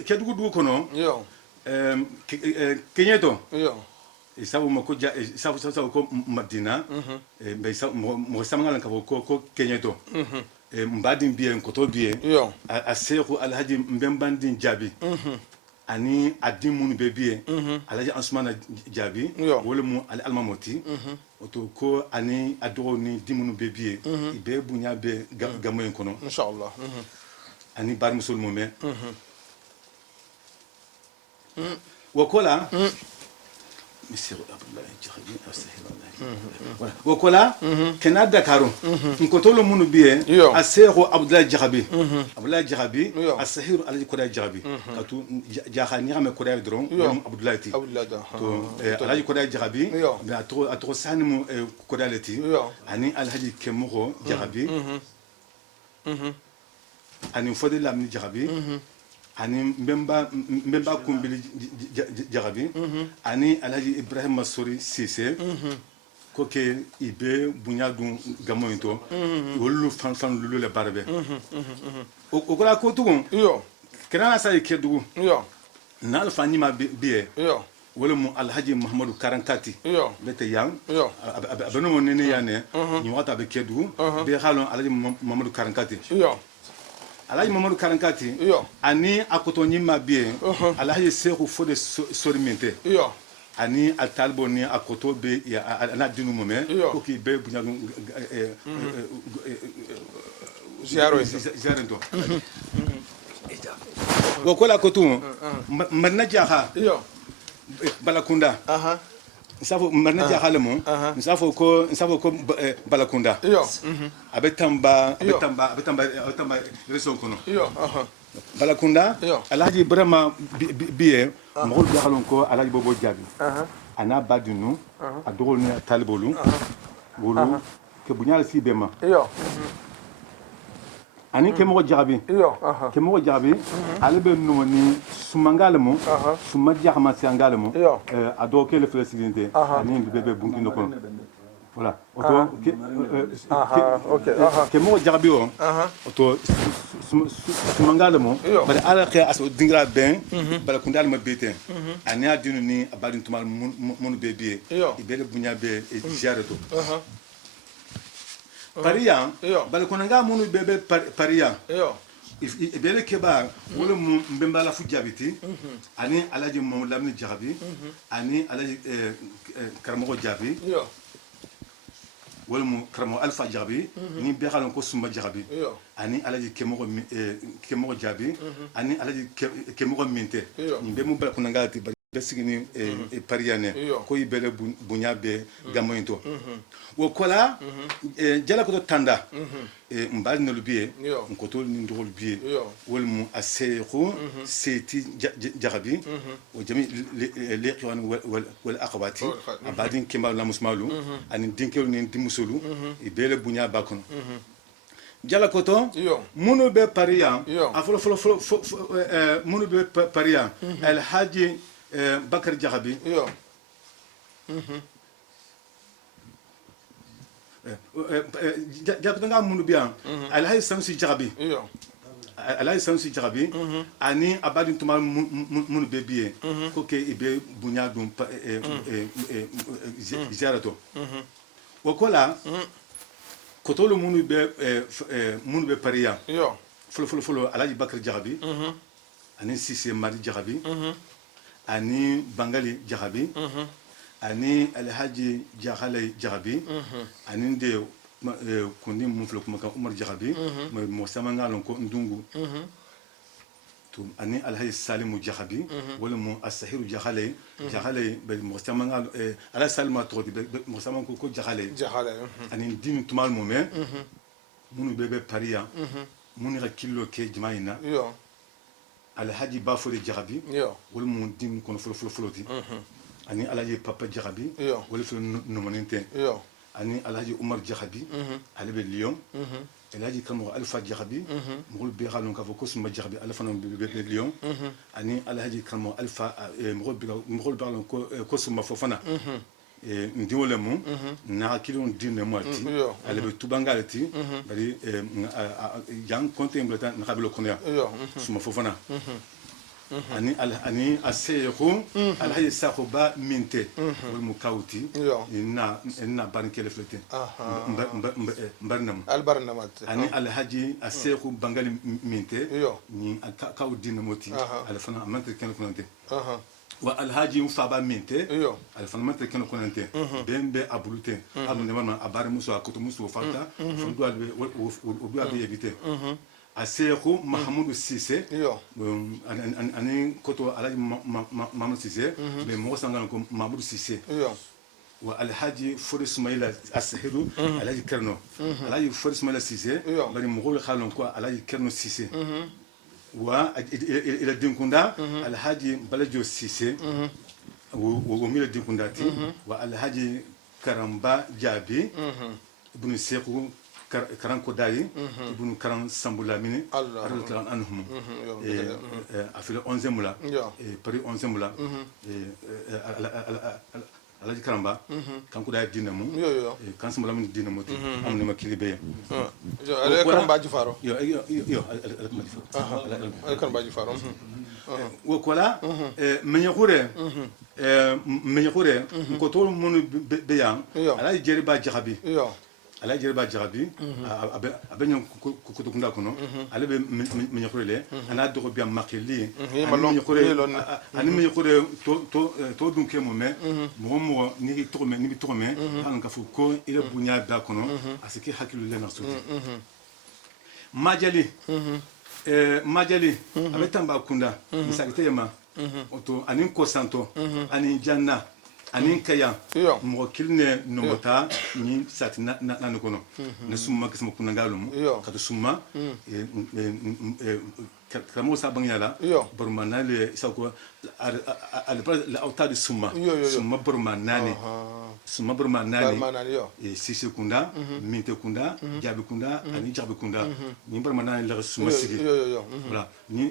ke dugu kono kenyeto isabu mako isabu ko madina be isabu mo samangala ko kenyeto mbadin bien koto bien a seku alhaji mbembandin jabi ani adimun bebie alhaji ansumana jabi wala mu al almamoti oto ko ani adogo ni dimunu bebie ibe bunya be gamoyen kono inshallah ani bar musul momen wakola monsieur abdullah jahabi voilà wakola kena dakaro nkotolo munu bie asero abdullah jahabi asahir alhaji koda jahabi katu jahani ame koda dron abdullah ti to alhaji koda jahabi na atro sani mu koda leti ani alhaji kemoro jahabi ani fodi lamni jahabi ani mbemba kumbili jahabi ani alhaji ibrahim masori sise ko ke ibe bunyadun gamoyinto wolu fan lulu le barbe o kola ko tugun kana sa ikedugu na alfani ma biye wala mu alhaji muhammadu karankati bete yang abano mo nene yane ni wata be kedugu be halon alhaji muhammadu karankati alhaji mamadou karankati ani akoto nyima bien alhaji seku fode sorimente ani altalbo ni akoto be ana dinu moment ko ki be bunya ziaro ko kola kotu manna jaha balakunda nsafo marna jaxale mo nsafo ko balakunda abetamba reson kono balakunda alhaji ibrahima biye mogol jaxalon ko alhaji bobo jabi ana badunu adogol ni talibolu wolu ke bunyal si bema ani kemo jabi albe no ni sumangalemo sumadjama sangalemo ado ke le flexibilité ani bebe bunkino kon voilà auto kemo jabi o auto sumangalemo bari ala ke aso dingra ben bala kundal ma beten ani adinu ni abadin tumal mon bebe ibele bunyabe jareto pariya bal konanga munu bebe pariya ibele keba wala mbemba la fu jabiti ani alaji mo lamni jabi ani alaji karamo jabi walmu karamo alfa jabi ni be xalon ko sumba jabi ani alaji kemoro jabi ani alaji kemoro minte ni be mu bal ko ngati be sigini pariane ko yibele bunya be gamoyinto wo kola jala ko tanda mbal no lubiye ko to ni ndol biye walmu asayqu seti jabi o jami liqwan wal aqwati abadin kemal la musmalu ani dinkel ni dimusulu ibele bunya bakon jala koto munu be pariya afolo folo munu be pariya al haji bakar jahabi jakoto nga munu biya al haji samsi jahabi alay sansi jabi ani abadin tuma munu be biye ko ke ibe bunya dum ziyarato wakola kotolo munu be pariya folo alaji bakar jabi ani sisi mari jabi ani bangali jabi ani alhaji jahalay jabi ani de kundi mun filo kuma kan umar jahabi mo samanga lon ko ndungu to ani alhaji salimu jahabi wala mo asahiru jahalay be mo samanga ala salma to be mo samanga ko jahalay ani din tumal mo me munu bebe pariya munu ga kilo ke jamaina alhaji bafole jahabi wala mo din kono folo ti ani alhaji papa jahabi wala filo nomonente ani alhaji umar jahabi ale be lyon alhaji kamo alfa jahabi mol be halon ka foko suma jahabi alfa no be lyon ani alhaji kamo alfa mol be halon ko suma fofana ndiwole mu na kilon dinne moati ale be tubangalati bari yang contemplata na kabilo konya suma fofana ani asayqu alhaji saquba minte wal mukawti inna bankele flete barnam albarnamat ani alhaji asayqu bangali minte ni kawdina moti alfana amante ken konante wa alhaji faba minte alfana amante ken konante bembe abulute amne man abare muso akoto muso farta fondo albe obi abi yebite asayqu mahamoudou Cissé ani koto alaji mamadou Cissé be mo sangan ko mamadou Cissé wa alhaji fodi Soumaïla asahiru alaji kerno alaji fodi Soumaïla Cissé bari mo ko khalon ko alaji kerno Cissé wa ila dinkunda alhaji balajo Cissé wo mi la dinkunda ti wa alhaji karamba jabi ibn Sekou karan kodayi ibn karan sambulamini radiyallahu anhum afile 11e mula pari 11e mula alaji karamba kan kodayi dinamu kan sambulamini dinamu ti amne makilibe ale karamba jifaro yo karamba jifaro wo kola menyakure ko to munu beyan alaji jeriba jahabi ala jeriba jahabi abenyo kutukunda kono ale be menyakure ana dogo biam makili ani menyakure to dunke mo me mo ni to me an ka fu ko ile bunya da kono asiki hakilu le nasuti majali abetamba kunda misakite yema oto anin kosanto anin janna anin kaya mo kilne nomota ni sati na kono ne summa kismo kunangalum kato summa kamo sabanyala burmana le sako al autad summa burmana sisi kunda minte kunda jabi kunda ani jabi kunda ni burmana le summa sigi voilà ni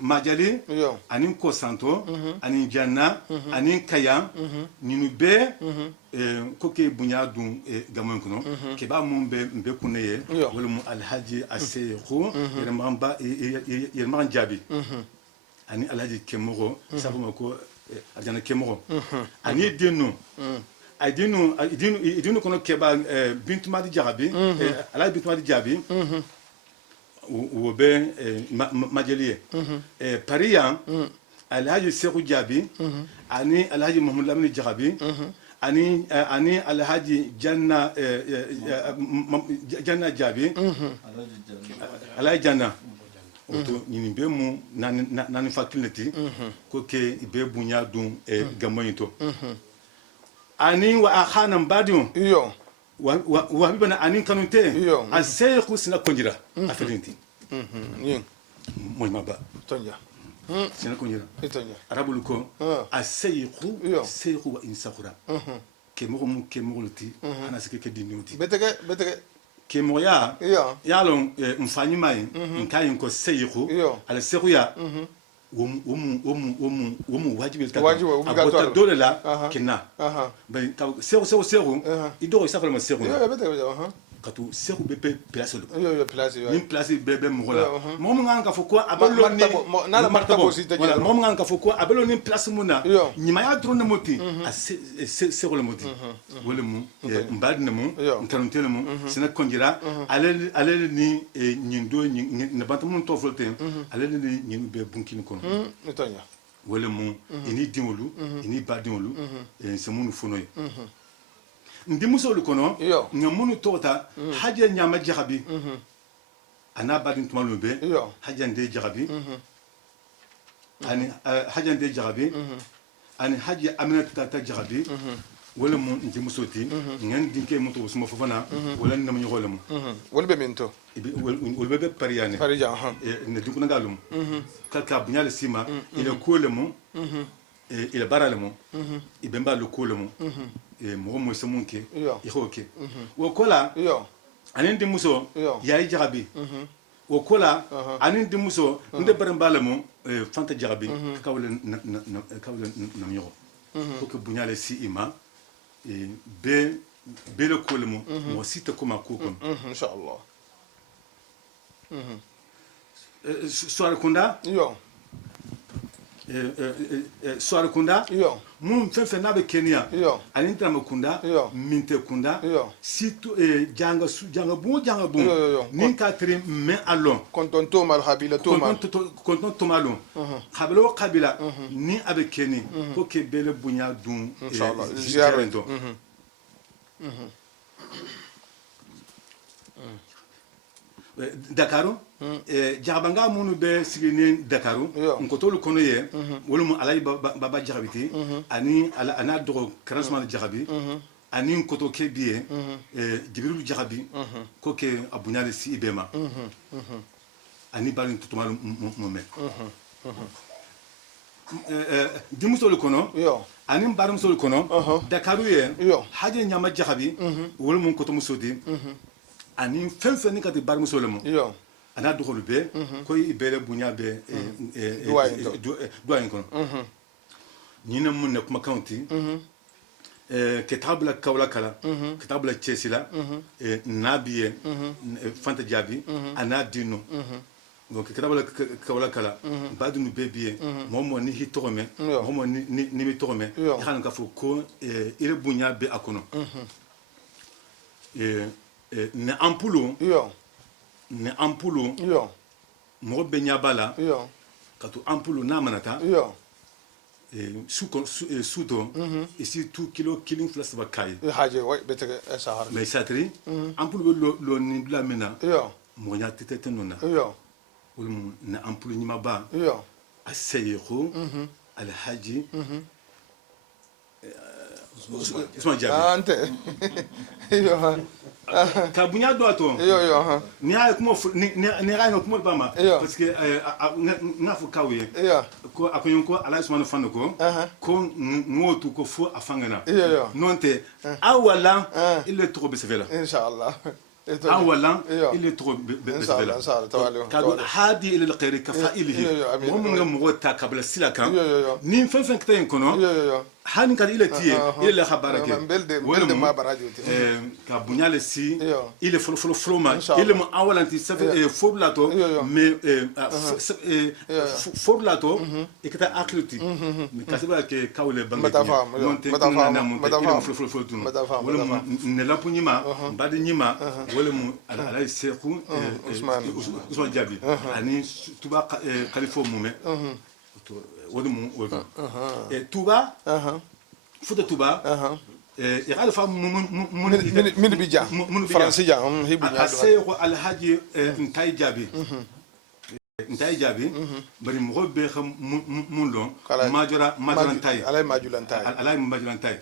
majali ani ko santo ani janna ani kaya ni nube ko ke bunya dun gamon kono ke ba mun be kuneye wala mu alhaji asayqu yerman jabi ani alhaji kemoro sabu ko adana kemoro ani dinu kono ke ba bintuma di jabi alhaji bintuma di jabi wo be majeliye pariya alhaji seku jabi ani alhaji muhammad lamini jabi ani alhaji janna janna jabi alhaji janna oto ñini be mu nani faculty ko ke be bunya dun gamoyito ani wa akhana mbadion iyo wa habibana ani kanunte al-shaykh sina konjira afirinti yin moy maba tonja sina konjira tonja arabul ko al-shaykh shaykh wa insaqura ke mo luti ana sike ke dinuti betege ke mo ya lon mfanyi mai nkayin ko shaykh al-shaykh ya womu wajibi abota dole la kina ben sero ido isafala ma sero katu sero bebe place yo place yo ni place bebe mola mom nganga foko abalo ni na la martabo si voilà mom nganga foko abalo ni place muna nyima ya drone moti a sero le moti wala mu mbadna mu ntanuntele mu sina konjira ale ni nyindo na bantamu to volte ale ni nyin be bunkini kono tonya wala mu ini dimolu ini badimolu semunu fonoy ndi musolu kono ngamunu tota haja nyama jahabi ana badin tumalu be haja nde jahabi ani haja nde jahabi ani haja aminata ta jahabi wala mu ndi musoti ngan dinke muto suma fofana wala nam ñu xolam wala be minto wala be pariyane parija ne dukuna galum kaka bunyal sima ila kolemu ila baralemu ibemba lo kolemu mo mo samunke ihoke wo kola anin di muso yayi jahabi wo kola anin di muso nde barambalamu fanta jahabi kawle nam yo ko ke bunyal si ima be le kolemu mo sita kuma kokon inshallah soir kunda soir kunda mun fefe na be Kenya ani tama kunda minte kunda situ janga bu nin ka tri me alon kontonto mal habila to mal kontonto malon habilo kabila ni abe Kenya ko ke bele bunya dun inshallah ziarento Dakaru jabanga munu be sigini Dakaru nkotolu kono ye wolumu alay baba jabiti ani ana dogo transman jabi ani nkoto ke biye jibril jabi ko ke abunyale si ibema ani balin tutumal momme dimusolu kono ani barum sol kono Dakaru ye haje nyama jabi wolumu nkoto musodi ani fenfen ni kati barmu solemu ana doxolu be ko ibele bunya be doyen kono ñina mun ne kuma county kitabla kawla kala kitabla chesila nabiye fanta jabi ana dino donc kitabla kawla kala badunu bebiye momo ni hitome momo ni mi tome xana ka fo ko ile bunya be akono ne ampulo mo be nyabala katu ampulo na manata suto ici 2 kilo killing flas bakay haje way betege sahar mais satri ampulo lo ni la mena mo nya tete nona wol na ampulo ni maba asayro al haji Usman Jabi ante ka bunya do ato ni ay kuma ni ay kuma bama parce que na fu kawe ko akonyon ko ala Usman fan ko ngotu ko fo afangana nonte awala il est trop besevela inshallah اولا اللي تغب ان شاء الله كادو هادي الى الخير كفائله ومن مغوتا قبل السلاكا نين فن كتين كونو هاني كاد الى تي الى خبرك بلد ما براجوتي كابونيال سي الى فلوما الى ما اولا تي فوبلاتو مي فوبلاتو اكتا اكلتي كاسبا كاول بانغ مونتي نامو فلوتو ولا نلابونيما بعد نيما wala mu ala seku Usman Jabi ani tuba khalifo mume wala mu tuba futa tuba يعرف من بيجا فرنسي جا هي بنيا السيق الحاج انتاي جابي انتاي جابي بري مغو بيخ مولون ماجورا انتاي على ماجورا انتاي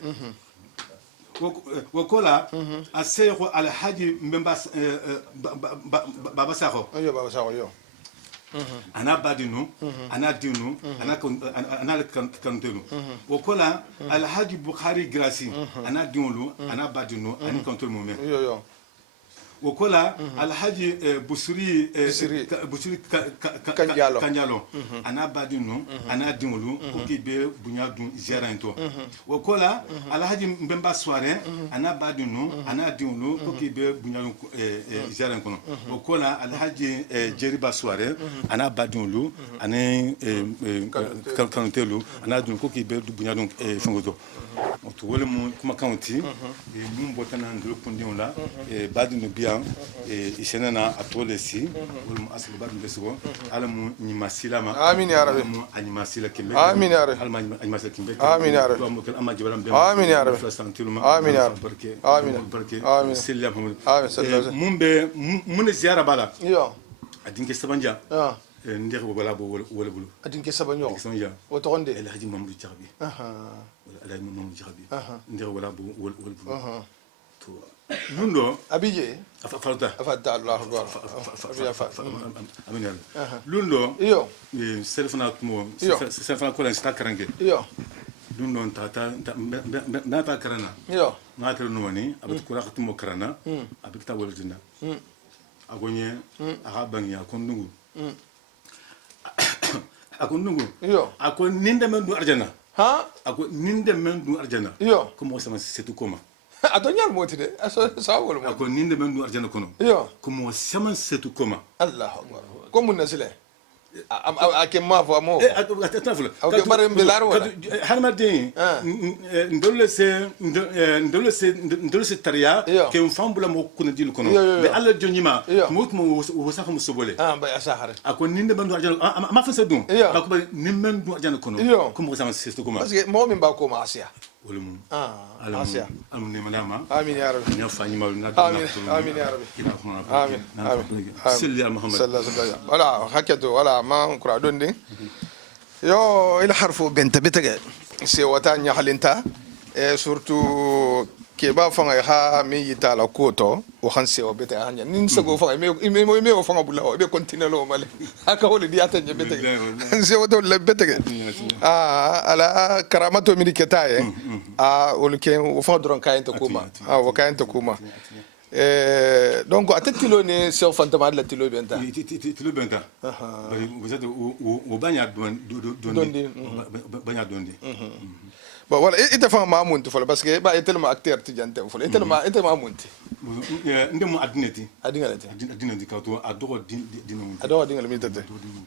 وكولا السيق الحاج مباس بابا ساخو ايوه بابا ساخو يو أنا بادينو أنا دينو أنا كنتلو وكلا الحاج بخاري غراسي أنا دينولو أنا بادينو أنا كنتلو مومن وكلا الحاج بسوري كانجالو أنا بادينو أنا دينولو كوكي بي بنيادو زيارانتو وكلا الحاج مبمبا سواري أنا بادينو أنا دينولو كوكي بي بنيادو زيارانكو وكلا الحاج جيريبا سواري أنا بادينولو أنا كانتلو أنا دينولو كوكي بي بنيادو فنغوتو وتقول مو كما كاونتي مو بوتانا ندلو كونديون لا بادينو بيان إشنا أتولسي ولم أصل بادينو بسوا على مو نيماسيلا ما آمين يا ربي أنيماسيلا كيمبي آمين يا ربي أنيماسيلا كيمبي آمين يا ربي آمين يا ربي آمين يا ربي آمين سيليا محمد آمين مumbe mun ziara bala yo adinke sabanja ndek wala bo wala bulu adinke sabanyo sabanja o to gonde el haji mamadou diakhbi wala alay mamadou diakhbi ndek wala bo wala bulu to lundo abije afata allah akbar amin ya lundo yo selfana mo selfana ko lan sta karange yo lundo tata na ta karana yo na ta no wani abit kura khatumo karana abit ta wala dinna agonye aga bangya kondungu akondungu yo akon ninde men du arjana ha akon ninde men du arjana yo comme sama setu koma adonyal moti de sa wol mo akon ninde men du arjana kono yo comme sama setu koma allah akbar comme nasile ake ma fo mo atafula okay bare mbilar wala halma de ndole se taria ke mfambula mo kuna dil kono be alla jonyima mo safa mo sobole ba asahare akon ninde bandu arjana ma fa sedum akon nimmen du arjana kono comme sama sestu koma parce que mo min ba ko ma asia ولم آسيا أمين ملامة آمين يا رب نفعني مولنا آمين يا رب آمين سل يا محمد صلى الله عليه وسلم ولا هكذا ولا ما نقرأ دوني يو إلى حرف بنت بتجا سوتان يحلنتا surtout ke ba fanga ha mi yita la koto o hanse o bete hanya nin sago fanga me o fanga bulla o be continue lo male haka woli di atanye bete hanse o to le bete ala karamato mi diketaye o le ke o fanga dron kayento kuma o kayento kuma donc atetilo ne se fantama la tilo benta vous êtes au bagna dondi bagna dondi bon voilà ite fa ma monti fole parce que ba tellement acteur ti jante fole ite ma monti ndemo adineti adingalati kato adogo dinamti adogo dingal mi tete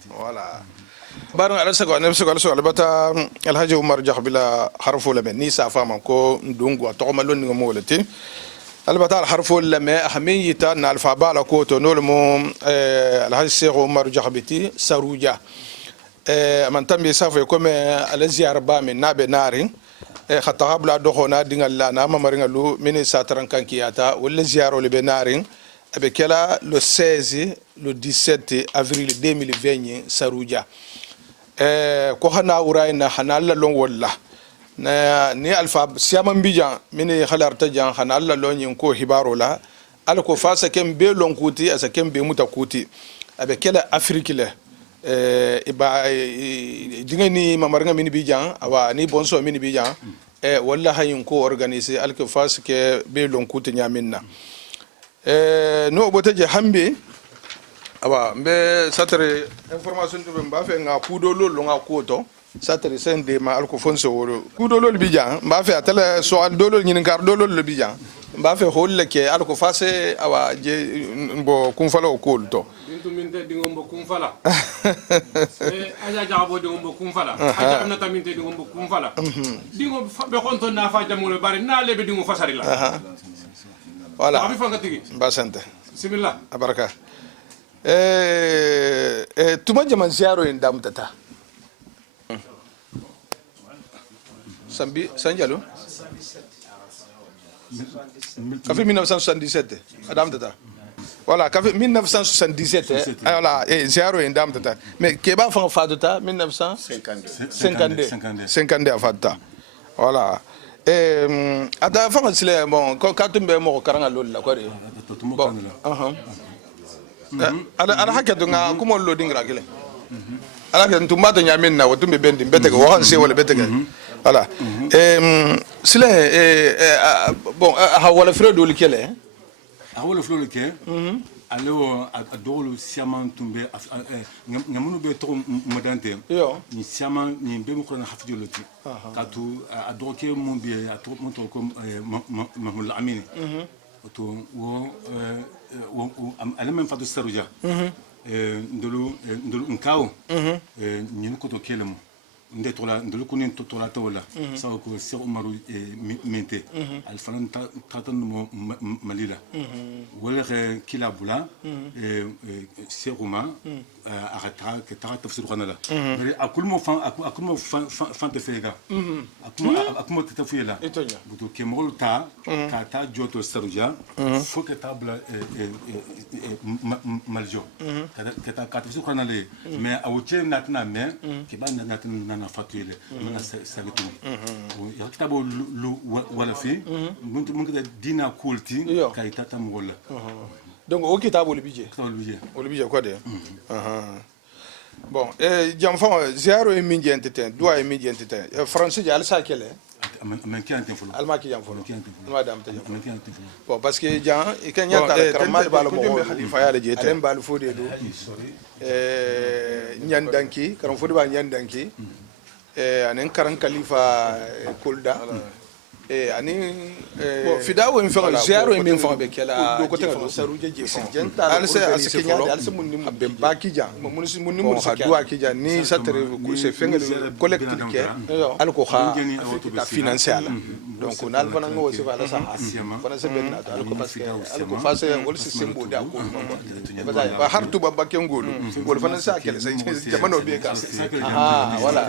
voilà baron ala sago ne sago ala bata alhaji umar jahbila harfo le ni sa fama ko ndungu to ma lonni mo wolati albata harfo le me ahmiyita na alfa bala ko to nolmo alhaji sheikh umar jahbiti saruja man tambi safo ko me ala ziyar ba min nabe narin khatabla dokhona dingal la na mamaringa lu mini satran kankiyata wala ziyaro le benarin abe kala le 16 le 17 avril 2020 saruja ko hana urayna hanalla lon walla na ni alfa siama mbijan mini khalarta jan hanalla lon yin ko hibaro la al ko fasa kem be lon kuti asa kem be muta kuti abe kala afrique le iba dingani mamaringa mini bijan awa ni bonso mini bijan walla hayin ko organiser alke fas ke be lon kuti nyaminna no botaje hambe awa mbe satre information to mba fe nga kudo lolo nga koto satre sende ma alko fonso woro kudo lolo bijan mba fe atala so al dolo nyin kar dolo le bijan mba fe holle ke alko fase awa je bo kumfalo kolto minte dingombo kumfala aja jabo dingombo kumfala aja amna taminte dingombo kumfala dingo be khonto na fa jamule bari na lebe dingo fasari la voilà abi fanga tigi basante bismillah abaraka tuma jaman ziaro en dam tata sambi sanjalo Café 1977. Adam Tata. Voilà, café 1977. Voilà, et Ziaro et Dame Tata. Mais Keba Fan Fadota 1952. 52 à Fadota. Voilà. Ada Fan Sile, bon, quand tu me mets Karanga Lol, la quoi. Bon. Ala hakatu nga kuma loading la kele. Ala kan tumba to nyamin na wotumbe bendi betega wahan se wala betega. Voilà. Sile bon ha wala fredo likele. A wala fredo likele. Alors a dolo siaman tumbe ngamunu be to modante. Yo. Ni siaman ni be mo khona hafidi loti. Katu a doke mo be a to mo to ko mahmul amini. To wo ala men fatu saruja ndolu nkao ñin ko to kelem nde tola ndolu ko nin to tola tawla saw ko Cheikh Umaru mente al fanan tatan mo malila wala kila bula Cheikh Umar arata ke ta tafsir xanala mais akul mo fan te fega akuma te tafuyela buto ke molta ka ta joto saruja fo ke tabla maljo ke ta ka tafsir xanala mais awche natna me ke ba natna na fatuele na sabitu ya kitabo lu wala fi mun ke dina kulti ka itata mola donc o kitabo le budget quoi de bon jamfan ziaro e minji enteten doa e minji enteten français ja alsa kele alma ki jam folo madame ta bon parce que jan e kanya ta karma ba lo mo khalifa ya le jete ba lu fodi do nyandanki karam fodi ba nyandanki anen karan khalifa kolda ani bon fidawo en fa ziaro en fa be kala do ko tan saruje je fon alsa askenya alsa munni be baki jan munni mun sa dua ki jan ni satre ko se fengel collectif ke al ko kha ta financier donc on al fana ngo se fala sa fana se ben na al ko parce que al ko fa se wol système bo da ko ba hartu babba ke ngolu wol fana sa kele sai jamano be ka voilà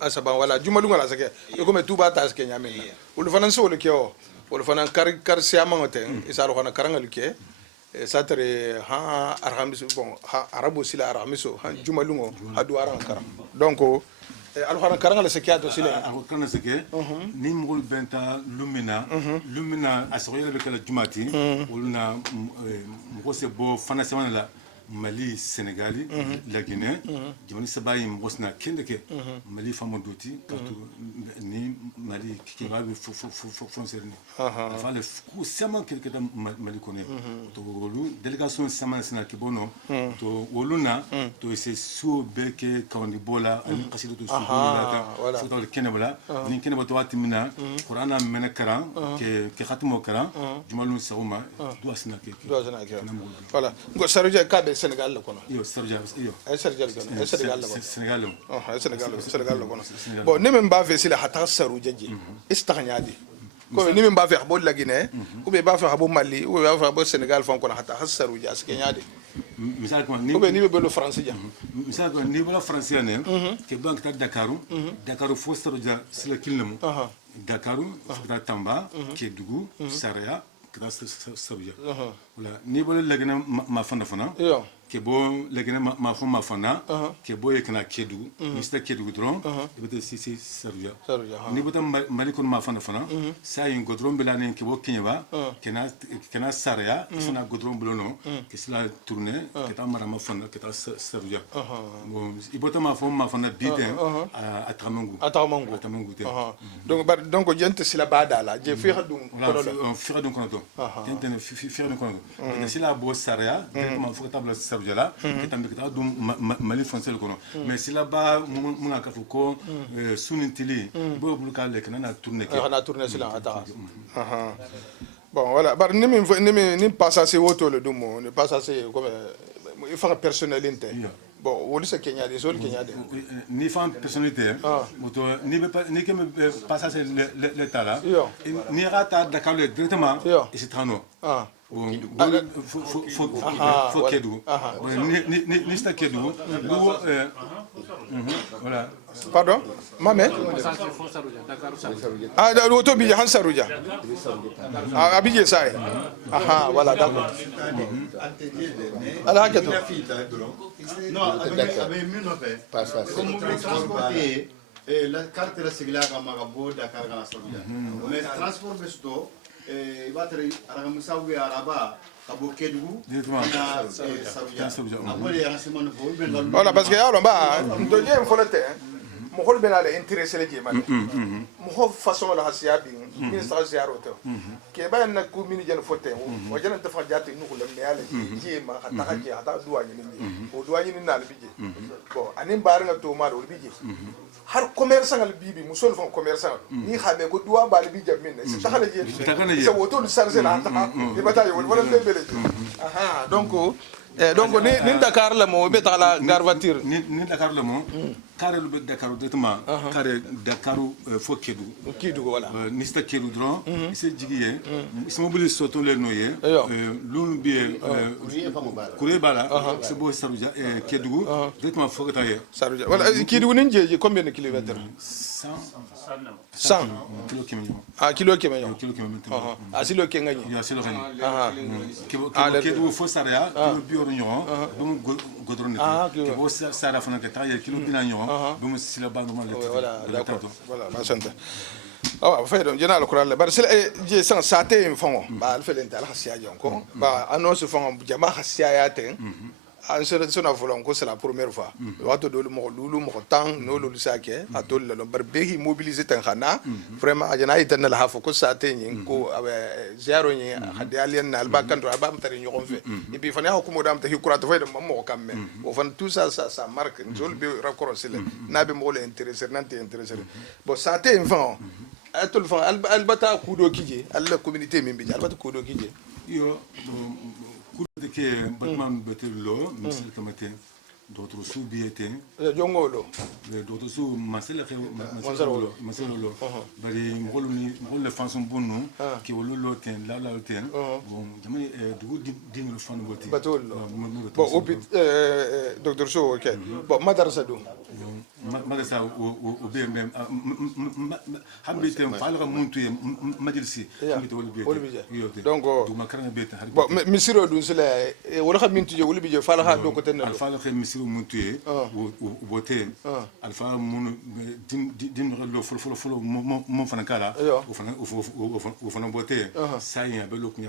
asaban wala jumalu ngala sake e ko me tuba tas ke nyame ul fanan so le ke o ul fanan kar siama ngote isaru khana karangal ke satre ha arhamis bon ha arabo sila arhamiso ha jumalu ngo adu aran karam donc al khana karangal sake ato sila al khana sake ni mugul benta lumina asroyele be kala jumati ulna mugo se bo fana semana la Mali, Sénégali, la Guinée, Djamani Sabayi, Mbosna, Kendeke, Mali, Famodoti, ni Mali, qui va le français. Enfin, le coup, c'est moi qui Mali connaît. Délégation Saman Sena Kibono, to Woluna, to c'est sous Beke, Kandibola, Kassido to Soula, dans le Kenebala, ni Kenebotoa Timina, Korana Menakaran, qui Hatmo Karan, Jumalou Saouma, Douasna. Voilà. Saruja Kabe Sénégal la kono yo Sénégal Sénégal la Sénégal Sénégal la kono bon ni men ba fe sila hata saruja je istaghnyadi ko ni men ba fe habo la Guinée ou be ba fe habo Mali ou ba fe habo Sénégal fon kono hata saruja askanyadi misal ko ni be lo français ja misal ko ni bala français ne ke bank ta Dakaru fo saruja sila kilnemu Dakaru ta Tamba Kédougou Saraya grâce saruja voilà ni bala lagina ma fana ke bo lagina ma fana ke bo yekna Kédougou ni sta Kédougou dron ibete si saruja ni bota malikon ma fana sa yin godron belane ke bo kinyaba kena saraya sana godron belono ke sila tourner ke ta mara ma fana ke ta saruja bon ibota ma fana biten à Tamango donc gente sila badala je fi hadum kono fi hadum kono tenten fi hadum kono sila bo saraya directement faut table sarujala ketambe keta dum Mali français kono mais sila ba mun ka fuko sunintili bo buluka le kana tourner sila ata bon voilà bar ni passa se woto le dumo ni passa se comme il faut personnalité bon woli se Kenya des sol Kenya de ni femme personnalité moto ni que me passa se l'état là ni rata Dakar directement et c'est trano faut Kédougou ni sta Kédougou Voilà. Pardon? Mamet? Ah, l'auto bidje Han Sarouja. Ah, Abidje Saï. Ah, voilà, d'accord. Alors, qu'est-ce que non, avec mieux non fait. Comme vous transporter, la carte de la Séguila à Marabo, Dakar, à Sarouja. Mais transport besto, il va être à Ramussaoui à Rabat. Voilà, parce que alors bah deuxième fois le temps mo hol ben ala intéressé les jema mo ho façon la hasia bi ni sa ziaro to ke ba na ku mini jan foten o jana ta fa jati nu ko le ala jema hata haji hata duwa ni o duwa ni na albije bon anin bar nga to ma do albije har commerçant albibi musol fon commerçant ni xame ko duwa ba albije min c'est taxala je sa woto charger la ta e bata yo wala le bele aha donc ni Dakar la mo be tala gar voiture ni Dakar le mo carré lu be Dakar directement carré Dakar fo Kédougou voilà ni sta Kédougou dron c'est jigiye c'est mobile soto le noyer lu bi courrier bala c'est beau Sarouja Kédougou directement fo que taye Sarouja voilà Kédougou ni jeje combien de kilomètres 100 kilo kilo asilo kengani ya silo kengani Kédougou fo Saria kilo bioro ñoo dum godron ke bo Sara fana ke taye kilo bina ñoo dum sila banduma le voilà d'accord voilà ma sante awa fa do jena alquran le bar sila je san sate en fongo ba al felente al hasiya jonko ba annonce fongo jama hasiya ya ten an sona volon ko c'est la première fois wato do mo lulu mo tan no lulu sake atol le bar behi mobiliser tan khana vraiment ajana itan la hafo ko sate nyin ko zero nyi hadi alien na alba kan do alba mtari nyon fe et puis fana ko mo dam ta hikura to fayde mo kamme o fan tout ça ça marque jol be raccorder na be mo le intéressé nante intéressé bon sate enfant atol fa albata kudo kije alla communauté min bi albata kudo kije yo de que Batman Betello, Monsieur Kamate, d'autres sous-biétés, Jongolo, d'autres sous Marcel Marcelo, Bari Moluni, le Fanson Bono, qui au Loloten, la Lauten, bon, jamais du le fan voté. Batol, bon, Docteur Sou, ok, bon, Madarsadou. Madarsa au BMM, Habité, Falra Montu, Madilsi, donc, bon, Monsieur Doucela, on a mis tu veux bien faire la côté de Alpha Monsieur Montu, ou voté, Alpha Mon din le follow mon fanakala, ou fan voté, ça y est, bello qui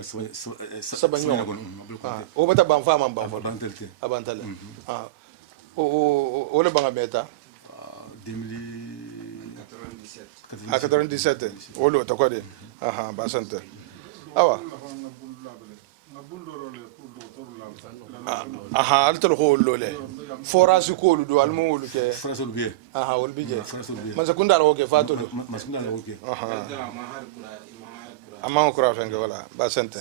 Sabagnon, au bata ban femme en bantelte, abantale. O le bangameta 97 o lo ta kwade aha basante awa aha alto ko lo le forage ko lu do almo lu ke forage lu biye aha wol bije man sekunda ro ke fato do masunda ro ke aha amon kura fenge voilà basante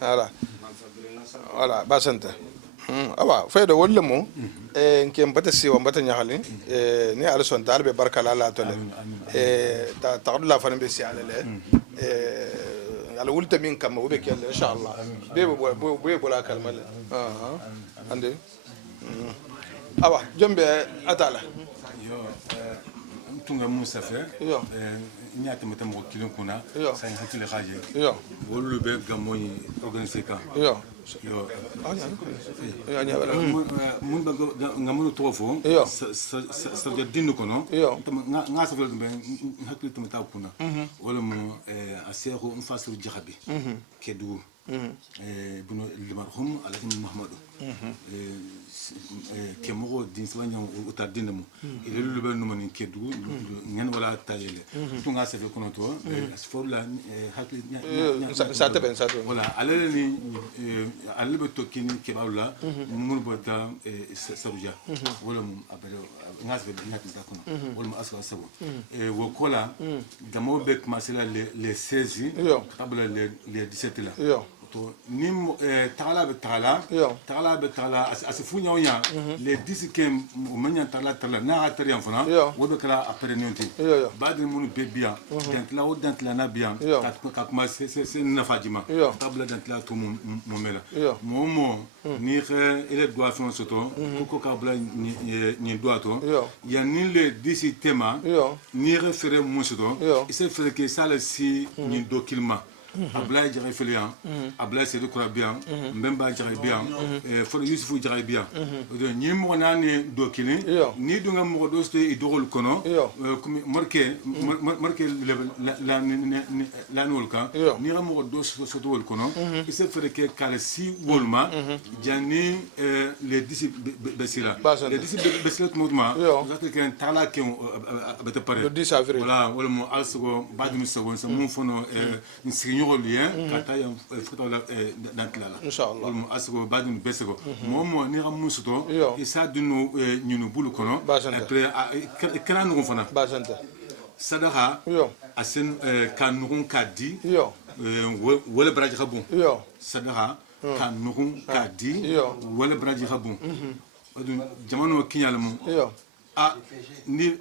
voilà basante awa fayda wolle mo nke mbata siwa mbata nyahali ni ala son talbe barkala la tole ta taqdula fa be si ala le ala wulta min kam wo be kel inshallah be bola kalma le ande awa jombe atala yo tunga musa fe ñaata mata mo kilo kuna sa hatile xaje yo wolu be gamoy organiser ka yo mun ba ngamu to fo sa dinno kono nga sa fel be hakki to mata kuna wala mo asero mfasu jahabi kedu bunu limarhum alakin mahmadou kemoro din sonya uta dinamo ile lu be no man kedu ñen wala tayele to nga sa fe kono to asfor la hakki sa te ben sa wala alele ni alebe to kini kebawla mun bota saruja wala mu abelo nga sa fe ñati ta kono wala mu asla sabo wo kola gamo be masela les 16 tabla les 17 là to ni tagala be tagala asifunya onya les 10 que manya tagala na atri en fana wo be kala après nonti badi mun be bien dent la na bien ka kuma c'est na fajima tabla dent la to mo mela mo ni ele doit son soto ko ka bla ni doit to ya ni le 10 tema ni référé mo soto il se fait que ça le si ni document Ablaye Diarra Felian, Ablaye Seydou Koura bien, Mbemba Diarra bien, Fodé Youssoufou Diarra bien. Ni mo nani dokini, ni dunga mo doste idorol kono, marqué la nolka, ni mo doste sotol kono. Il se fait que kalesi wolma, jani les 10 besila. Les 10 besila mouvement, vous êtes qu'un tala qui ont bête paré. Le 10 avril. Voilà, voilà mon alsego, badou segon, c'est mon fono, lien kata ya futa la dantlala inshallah mo asgo badun besego momo ni ramusuto isa dunu nyunu bulu kono après kana no fana bazanta sadaka asen kanun kadi wala braji khabun sadaka kanun kadi wala braji khabun jamano kinyalmu ni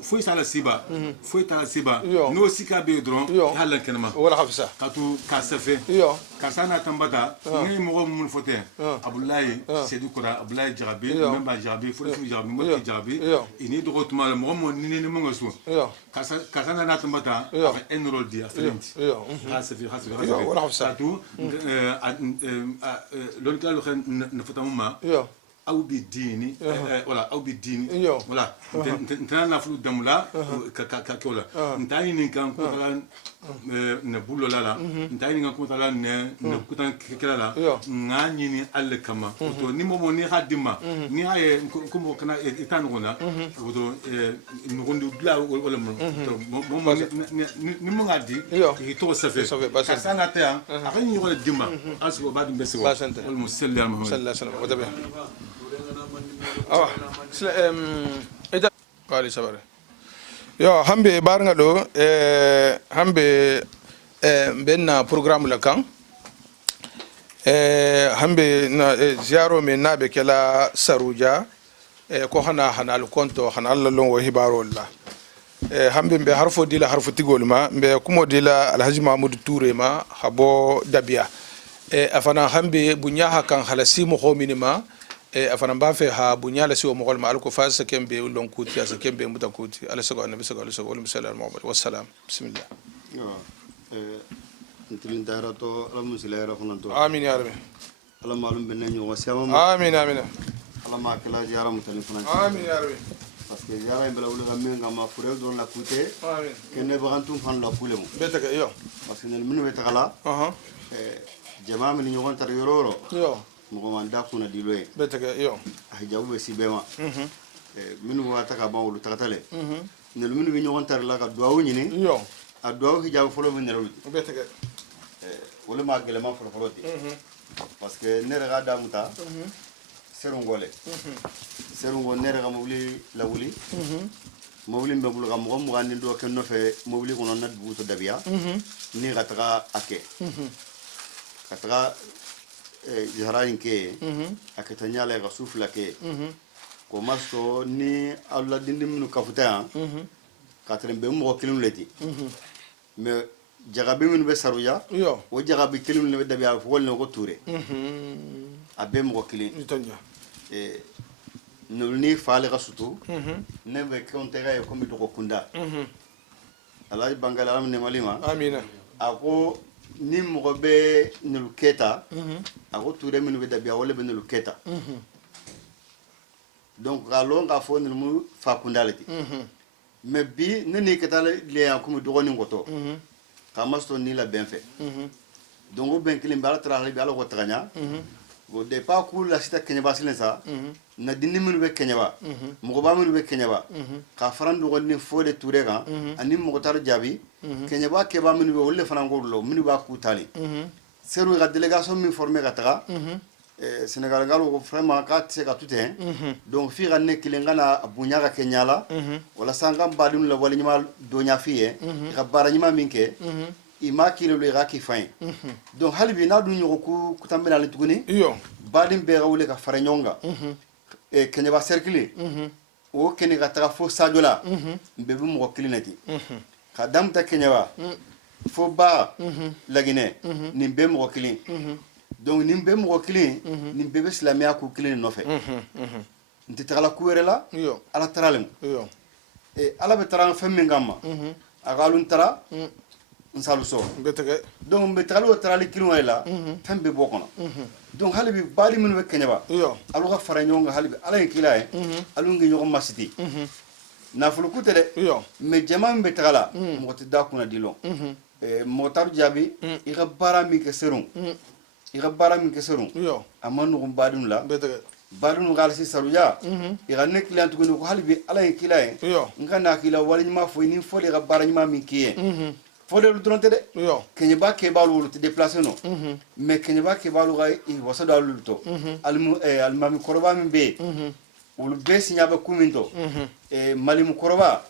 foi sala siba no sika be dron halan kanama wala khafsa katu kasafe kasana tambata ni mo mun fote abdullahi seydou koura abdullahi jarabi memba jarabi foi jarabi mo jarabi ini drotement mo ni mo ngaso kasana na tambata enrol di afrenti kasafe wala khafsa katu lon kala na fotamuma أو بالديني ولا أو بالديني ولا نتنا نفلو دملا كولا نتاني نكان كوتلا نبولو لا نتاني نكان كوتلا نكوتلا كلا نعني على كما تو نيمو ني خدمة ني هاي كم كنا يتانونا وتو نقول بلا ولا مو نيمو غادي يتو سفي كسانا تيا أخي يقول دما أسوأ بعد بسوا المسلم صلى الله عليه وسلم وتبع ida wali sabare yo hambe barnga do hambe benna programme la kan hambe na ziaro me nabe kala saruja ko hana al konto hana Allah lon wo hibaro la hambe be harfo dila harfo tigol ma be kumo dila alhaji mahmoud touré ma habo dabia afana hambe bunya kan halasi mo hominima afana bafe ha bunyala si o mogol ma alko fa sa kembe lon kuti asa kembe muta kuti ala sago annabi sago ala sago wal musalla muhammad wassalam bismillah انتلين دارتو المسلا رفنتو امين يا رب الله معلوم بنني وسيما امين امين الله ما كلا جارا متلفنا امين يا رب parce que jara imbela wulu gamen ngama furel don la kute amin kenne bagantum fan la pulemu betaka yo parce que minu betala jama min nyogon tar yororo yo mo man da kuna diloye betaka yo hijabu be sibema minu wata ka bawulu takatale nel minu bi nyogon tar la ka duawu nyini yo a duawu hijabu folo min nelu betaka wala ma gele ma folo di parce que nere ga damuta serungole serungo nere ga mobili la wuli mobili be bulu ga mo mo gandi do ken no fe mobili ko non nat bu to dabia ni gatra ake katra jahrain ke akatanya la ga sufla ke ko masto ni alla dindi minu kafuta katren be mo kilum leti mais jagabe minu be saruya o jagabe kilum le dabia fo wol no ko touré abe mo kilin itonya nulni faale ga sutu ne be kontega e komi to ko kunda alay bangala am ne malima amina ako ni mo be nul keta ako touré minu be dabia wala be nul keta donc galon ga fo nul mu fa kundalati mais bi ne ni keta le ya komi dogoni ngoto kamasto ni la bien fait donc ben kilim bala tra bi ala ko taganya go de pa ku la sita kenya basile sa na dinni minu be kenya ba mo ba minu be kenya ba ka farandu gonni fode touré ga ani mo tar jabi kenya ba ke ba minu be wolle farango lo minu ba ku tali seru ga délégation mi formé ga taga Sénégal galo ko vraiment ka tse ka tuté donc fi ga ne kilenga na bunya ga kenya la wala sangam badum la wala nyima do nya fiye ga bara nyima minke ima kilo le ga ki fain donc halibi na du nyoko ku tambena le tuguni iyo badin be rawle ka fara nyonga e kenya ba circuler o kenya ga taga fo sajola be bu mo kilinati kadam ta kenya ba fo ba lagine ni be mo kilin donc ni be mo kilin ni be islamia ku kilin no fe nti tagala kuwere la iyo ala taralem iyo e ala be taran femmin gamma agalun tara nsalu so betege donc be tagalo tarali kilin wala fembe bokono donc halibi bali min be kenyaba iyo alu ga fara nyonga halibi ala en kilaye alu ngi nyogo masiti na fulu kutere iyo me jama be tagala mo ti da kuna dilo e motar jabi iga bara mi ke serum iga bara mi ke serum iyo amanu gum badun la betege badun galsi saruja iga ne client ko ko halibi ala en kilaye iyo ngana kila wala nyima fo ni fo le ga bara nyima mi kiye fo de dronte de iyo kenye ba ke balu te déplacer no mais kenye ba ke balu ga i wasa da luto almu almami koroba min be wolu be signa ba kuminto malimu koroba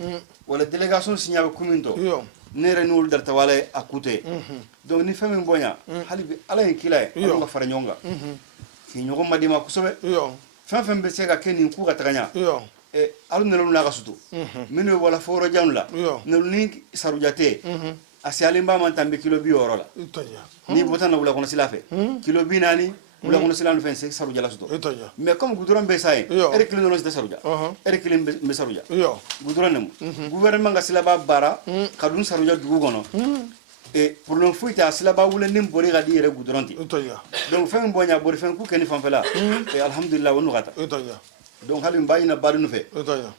wala délégation signa ba kuminto iyo nere nul dar tawale akute donc ni fami bonya halibi ala en kilay nga fara nyonga ki nyogo madima kusobe iyo fam be sega keni ku ga taganya iyo alu nelu na gasutu minu wala foro janula iyo nelu ni sarujate asiali mba man tambe kilo bi orola itonya ni botana wala kono silafe kilo bi nani wala kono silanu fen se saruja la suto itonya mais comme goudoron be say ere kilo no saruja ere kilo be saruja iyo goudoron nem gouvernement nga silaba bara kadun saruja dugu gono et pour le fouille ta silaba wala nim bori ga di ere goudoron ti itonya donc fen bonya bori fen ku keni fanfela et alhamdulillah wonu gata itonya donc halim bayina badunu fe itonya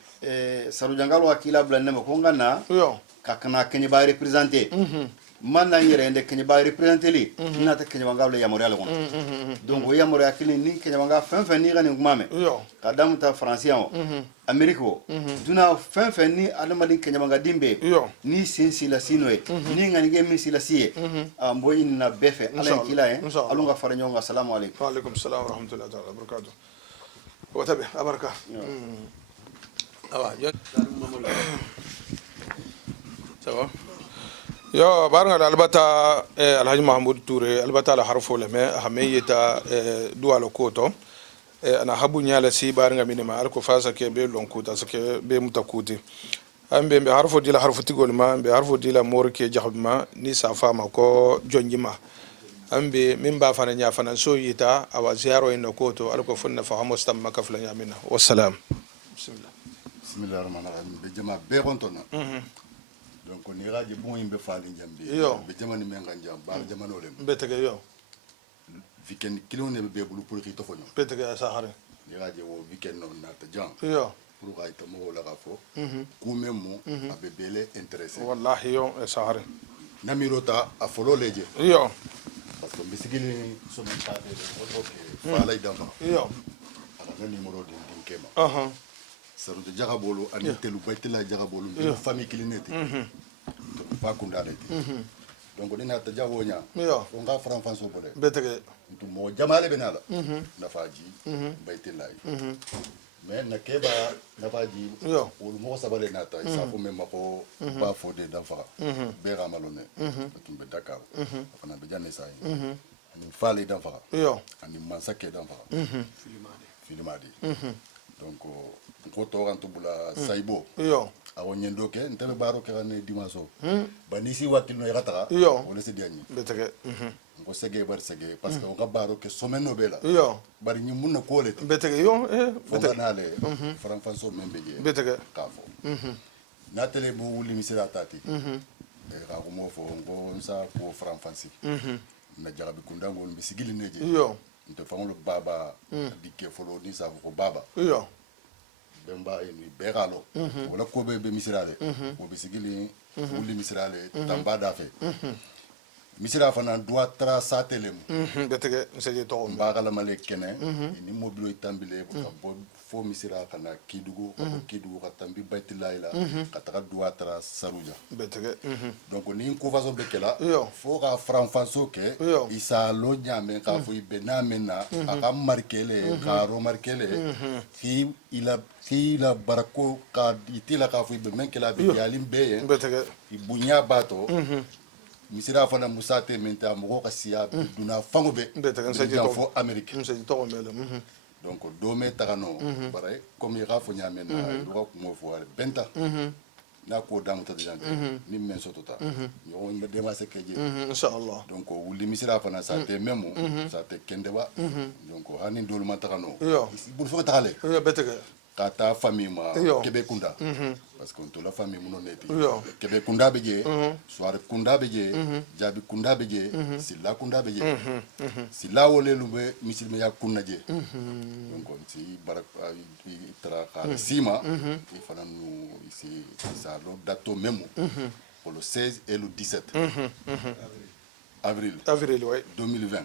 saruja ngalo akila blanne ko ngana iyo kakana kenye ba représenter man na yere ende kenye ba représenter li na ta kenye banga le yamore ala kono donc o yamore akili ni kenye banga fen ni gani ngumame iyo kadam ta français o amerique o duna fen ni adama din kenye banga dimbe iyo ni sinsi la sinoe ni ngani ge min sila siye ambo inna befe ala kila alunga faranyo assalamu alaykum wa alaykum assalam wa rahmatullahi wa barakatuh wa tabi abaraka awa sawa yo barnga albata alhaji mahmoud touré albata la harfo le me hamiyeta dualo koto ana habu nyala si barnga minima alko fasa ke be lonkuta sake be mutakuti ambe be harfo dila harfo tigol ma be harfo dila morke jahbma ni safa ma ko jonjima ambe min ba fana nya fana so yita awa ziaro ino koto alko funna fahamo stamma kafla nyamina wassalam bismillahir rahmanir rahim be jama be gontona donc ni raji bon yimbe faali jambi be jama ni menga jam bar jama no lem betege yo weekend kilo ne be bulu pour xito fonyo betege sahare ni raji wo weekend no na ta jam yo pour ga ito mo la gafo ku memo abe bele intéressé wallahi yo sahare namirota a folo leje yo parce que bisigili so mi ta de ko ke faala idamba yo ala na numéro din kema saru de jagabolo ani telu baytela jagabolo be famille kilineti fa kunda leti donc dina ta jawonya ko nga France so bole betege to mo jamale benala na faji baytela mais na keba na faji o mo sabale na ta sa ko même ko ba fo de dafa be ramalone tumbe dakar fana be janne sai ani fale dafa ani mansake dafa filimadi donc ko to kan to bula saibo yo awo nyendo ke ntele baro ke ne dimaso banisi wakil no yata wala se diani betege ko sege bar sege parce que on ka baro ke someno bela yo bari ni munna ko le betege yo betege nale fran fanso membe je betege kafo na tele bo wuli misira tati ka ko mo fo ngo sa ko fran fansi na jarabi kunda ngol bisigili neje yo nte fangolo baba dikke folo ni sa ko baba yo bemba ni begalo wala ko be misirale ko bisigili wuli misirale tamba dafe misira fana doit tra satelem betege seje to mbagala male kene ni mobilo itambile ko fo misira kana kidugo ka tambi baitilaila kataka doit tra saruja betege donc ni ko faso bekela fo ka franfanso ke isa lo nyame ka fo ibena mena aka markele ka ro markele fi ila barako ka itila ka fo ibe menkela bi yalim beye betege ibunya bato misira fana musate menta mo ka siya duna fango be fo Amerique donc do me tagano bare comme ira fo nyame na ro ko mo fo benta na ko damu ta jante ni men sotota yo on de ma se keje inshallah donc wuli misira fana sa te memo sa te kendewa donc hanin dolu ma tagano bu fo tagale betega kata famille ma kebe kunda parce que on la famille muno neti kebe kunda beje soare kunda beje jabi kunda beje silla kunda beje silla wole lumbe misilme ya kunna je donc on si barak tra ka sima il fana nous ici ça le dato memo pour le 16 et le 17 avril ouais 2020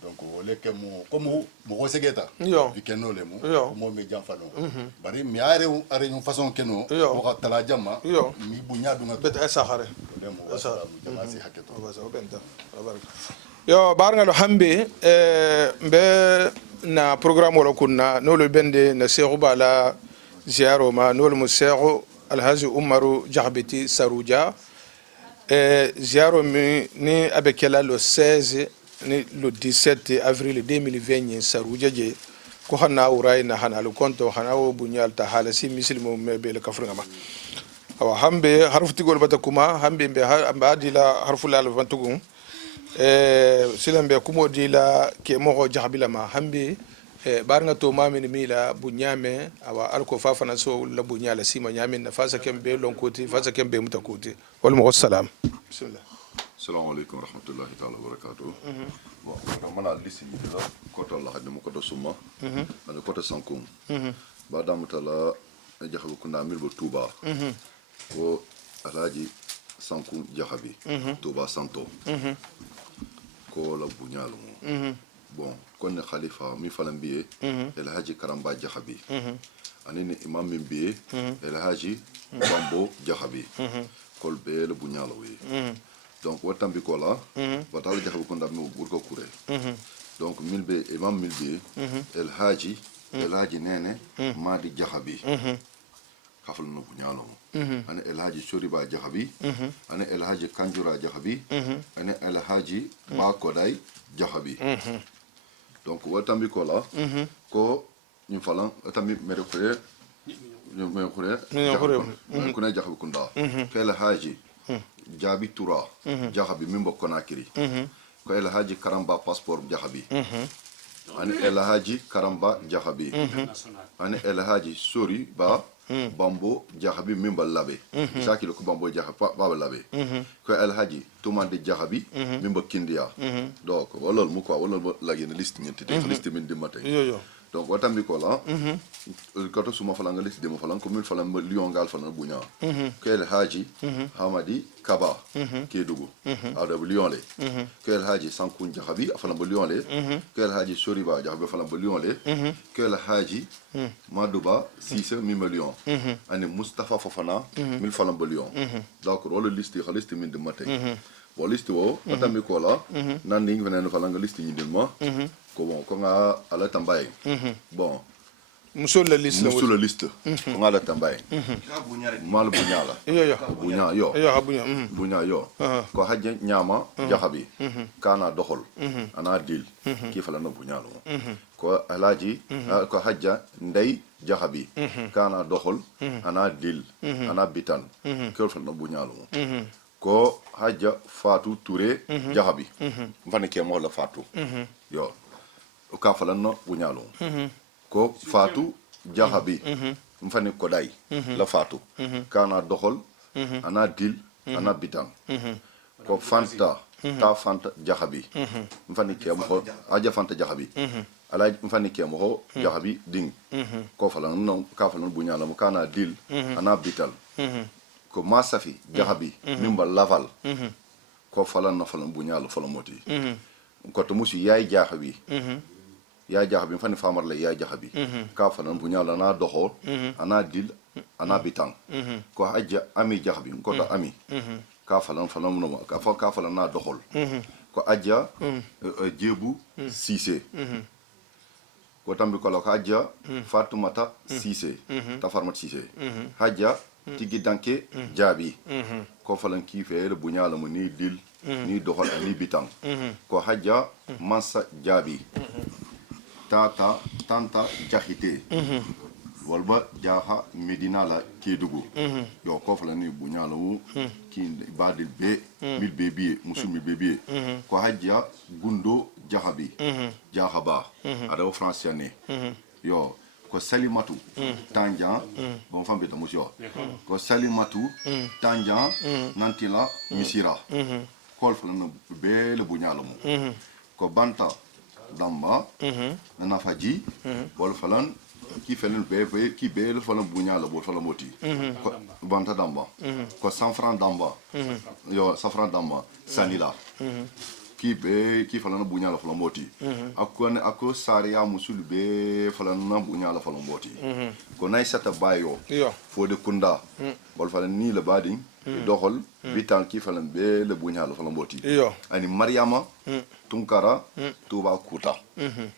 donc wole ke mo comme mo segeta weekend le mo me jamfano bari mi are ñu façon keno ko ka tala jama mi bunya dunga beta saxare mo wasa jama si haketo wasa benta yo barngalo hambe mbe na programme wala kunna nolo bende na Cheikh Bala ziaro ma nolo mo Cheikh Alhaji Umaru Jahbeti Sarouja ziaro mi ni abekela le 16 ni le 17 avril 2020 Sarouja je ko hana uray na hana le konto hana wo bunyal ta halasi misilmo mebe le kafranga awa hambe harfuti gol batakuma hambe be adila harfu la vantugun silambe kumo dila ke mo jahbila ma hambe barnga to mamin mila bunyame awa alko fafana so la bunyala sima nyamin na fasa kembe lonkoti fasa kembe mutakoti wal mu wassalam bismillah assalamu alaikum warahmatullahi ta'ala wabarakatuh bon mana lisi la koto la hadde mo koto suma ana koto sankung ba dam tala jahabu kunda mil bo tuba ko alaji sankung jahabi tuba santo ko la bunyalo bon kon khalifa mi falambiye el haji karamba jahabi anini imam min biye el haji bambo jahabi kol be le bunyalo wi donc watambi ko la batal jahabu ko ndam burko kure donc milbe imam milbe el haji nene madi jahabi khafal no bunyalo ana el haji shoriba jahabi ana el haji kanjura jahabi ana el haji ba kodai jahabi donc watambi ko la ko ñu falan tambi mere khore ñu me khore ko na jahabi kunda fel haji jabi tura jahabi mimbo konakiri ko el haji karamba passeport jahabi ani el haji karamba jahabi ani el haji sori ba bambo jahabi mimba labe sakilo ko bambo jahabi ba labe ko el haji tumande jahabi mimba kindia donc wala mu ko wala la gene liste ñenti de liste min dimate donc watambi ko la kato suma falanga liste de mo falan ko min falan ma lion gal falan bunya ko el haji hamadi kaba kedugo ada lion le ko el haji sankun jahabi falan ba lion le ko el haji soriba jahabi falan ba lion le ko el haji madouba 6 million ani mustafa fofana mil falan ba lion donc wala liste min dimate bo liste wo watambi ko la nan ni ngene falanga liste ñi dilma ko bon ko nga ala tambay bon musul la liste ko nga ala tambay mal bunyala bunya yo ko hajja nyama jahabi kana doxol ana dil ki fala no bunyalo ko alaji ko hajja ndey jahabi kana doxol ana dil ana bitan ko fala no bunyalo ko hajja Fatou Touré jahabi mfane ke mo la Fatou yo ka falan no bunyalo ko Fatou jahabi mfane kodai la Fatou kana doxol ana dil ana bitan ko Fanta ta Fanta jahabi mfane ke mo aja Fanta jahabi ala mfane ke mo jahabi ding ko falan no ka falan bunyalo kana dil ana bital ko masafi jahabi mimba laval ko falan na falan bunyalo falan moti ko to musu yaay jahabi fani famar la yaay jahabi ka falan bunyalo na doxo ana dil ana bitan ko hajja ami jahabi ko to ami ka falan no ka falan na doxol ko ajja jebu Cissé ko tambi ko la ko ajja Fatoumata Cissé ta farmat Cissé hajja tigi danke jabi ko falan ki fe le bunyala mo ni dil ni dohol ni bitang ko hajja mansa jabi tanta jahite walba jaha medina la kedugu yo ko fala ni bunyalamu ki badil be mil bebiye musulmi bebiye ko hajja gundo jahabi jahaba ada français ne yo ko salimatu tanjan bon fambe to musyo ko salimatu tanjan nantila misira ko fala no be le bunyalamu ko banta damba na faji wal falan ki felen be ki be le falan bunya la bo falan moti ko banta damba ko 100 francs damba yo 100 francs damba sanila ki be ki falan bunya la falan moti ako sariya musul be falan na bunya la falan moti ko nay sata bayo fo de kunda wal falan ni le bading doxol vital ki falan be le bunya la falan moti ani mariama tunkara tuba kuta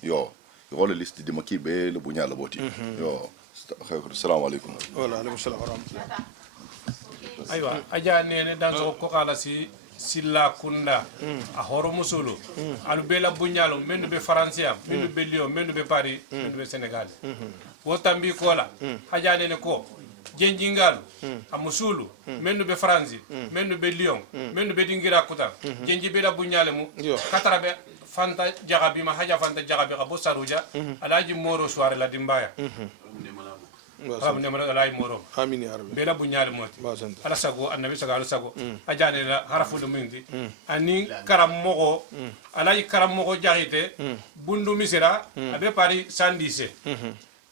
yo wala liste de maki be le bunya la boti yo assalamu alaikum wala alaikum salam wa rahmatullah aywa aja nene dan so ko kala si silla kunda a horo musulu alu be la bunyalo mendu be francia mendu be lyon mendu be paris mendu be senegal wo tambi ko la aja nene ko jenjingalu a musulu mendu be france mendu be lyon mendu be dingira kuta jenji be la bunyale mu katara be fanta jagabi ma haja fanta jagabi ka bo saruja alaji moro soare la dimbaya ne mala alaji moro amin ya rabbi bela bunyal moti ala sago annabi sago sago ajane la harafu de mindi ani karam mogo alaji karam mogo jahite bundu misira abe pari sandise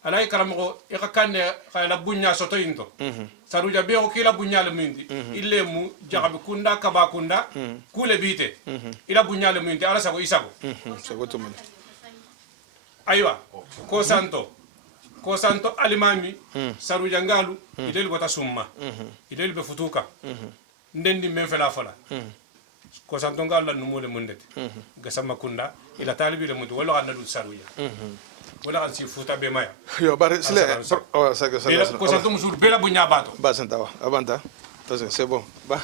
alaji karam mogo e ka kanne la bunya soto into saruja be ko kila bunyal mindi ille mu jagabi kunda kaba kunda kule bite ila bunyal mindi ala sago isago sago to man aywa ko santo alimami saruja ngalu idel gota summa idel be futuka ndendi men fela fala ko santo ngalu la numole mundete gasama kunda ila talibi le mudu wala ganna du saruja wala kan si futa be maya yo bar sile o sago ko santo musul bela bunya bato ba santa wa abanta c'est bon ba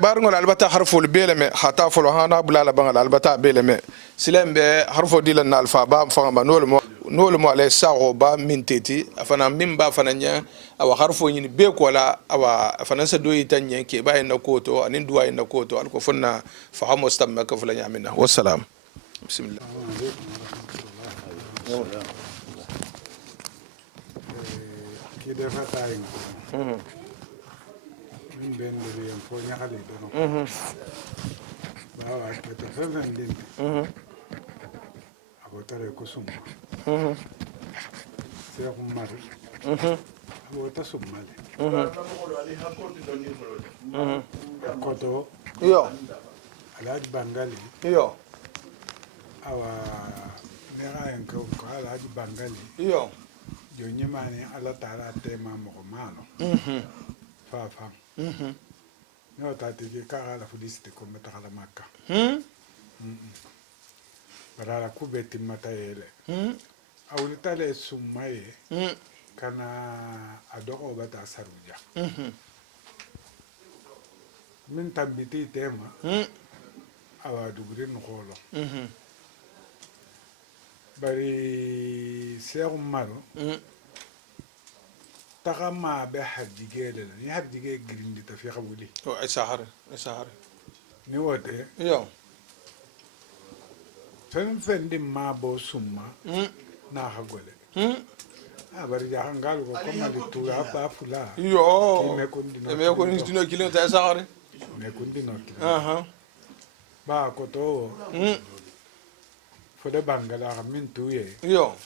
bar ngol albata harful beleme hata folo hana bulala bangal albata beleme silembe harfo dilan alfa ba fanga nol mo ale sago ba minteti afana mimba fana nya awa harfo nyini be ko la awa fana sa doyi tanye ke ba en koto anin duwa en koto alko funna fahamo stamma ka fula nyamina wassalam bismillah ki defa tay min bendiri en fo ñaxali dono bawa kete fefen dinde ako tare ko summa Cheikh Oumar ako ta summale koto yo Alhaji Bangali yo awa nega en ko Alhaji Bangali yo jo ñemani ala taala tema mogo mano fa fam no tati ki ka ala fudiste ko meta kala makka barala kubeti mata yele awli tale summaye kana adoko bata saruja min tambiti tema awa dugri no kholo bari Cheikh Oumar takama be hajjigele ni hajjige girindi ta fi xawuli o ay sahar ni wote yo fen di ma bo summa na hagole bari ja hangal ko ko mali tura ba fula yo me kundino me kundino kilo ta sahar me kundino ba ko to fo de bangala min tuye yo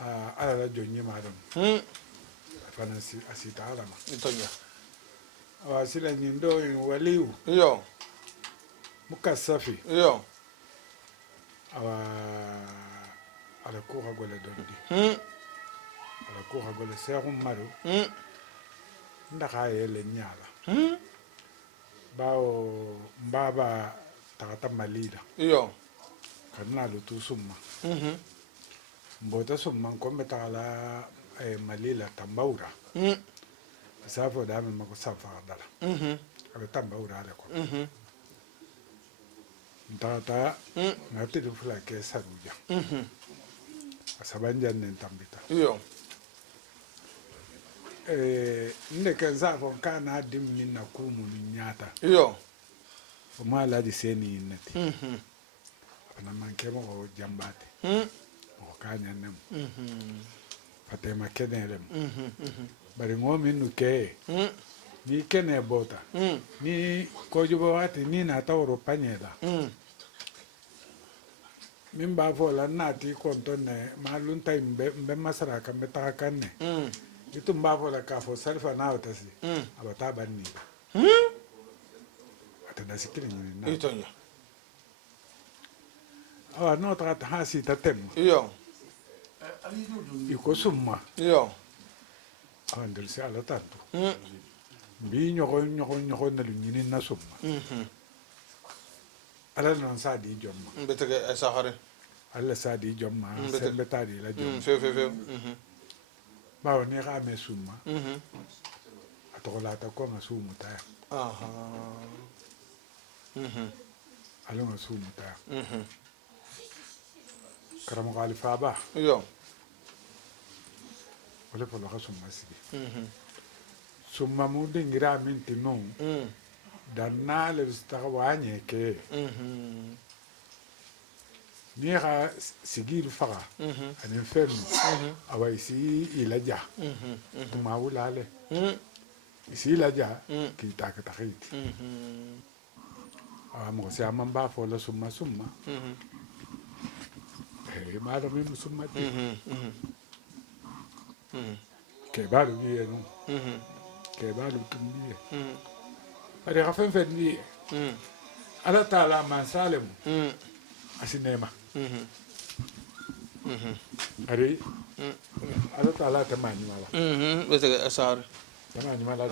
ala la jonni madam fanasi asita alama itonya awasila nyindo en waliu yo mukasafi yo ala ko hagole dondi ala ko hagole Cheikh Oumar ndaka yele nyala bawo mbaba takata malida yo kana lutu summa mbota summa ko metala malila tambaura safo da min mako safa dala abe tamba urale ko ntata ngati du fula ke saruja asabanja nen tambita yo nde ke safo kana dim min na kumu nyata yo o mala di seni nati ana manke mo jambate o kanya nem fatema kenelem bari ngomi nu ke ni kene bota ni kojubo wati ni na tawro panyela min ba fo la nati kontone malun tay mbe masara ka meta kanne itum ba fo la ka fo salfa na watasi abata banni atana sikiri ni na itonya awa no ta hasi tatem yo iko summa yo andel se ala tanto bi ñoko na lu ñini na summa ala non sa di jomma betege sahare ala sa di jomma sembe tadi la jomma fe bawo ni ga me summa atola ta ko nga sumu ta aha ala nga sumu ta karamo khalifa ba yo wala polo ga summa sigi summa mu dingira minti non dan na le sta wanye ke ni ga sigil faga anin fem awa isi ilaja ma wulale isi ilaja ki ta ka takhit mo se amman ba fo la summa ma da min summa ke baru ni no ke baru tumbi ari rafen fen ni ala taala man salem asinema ari ala taala tamani mala betege sahare tamani mala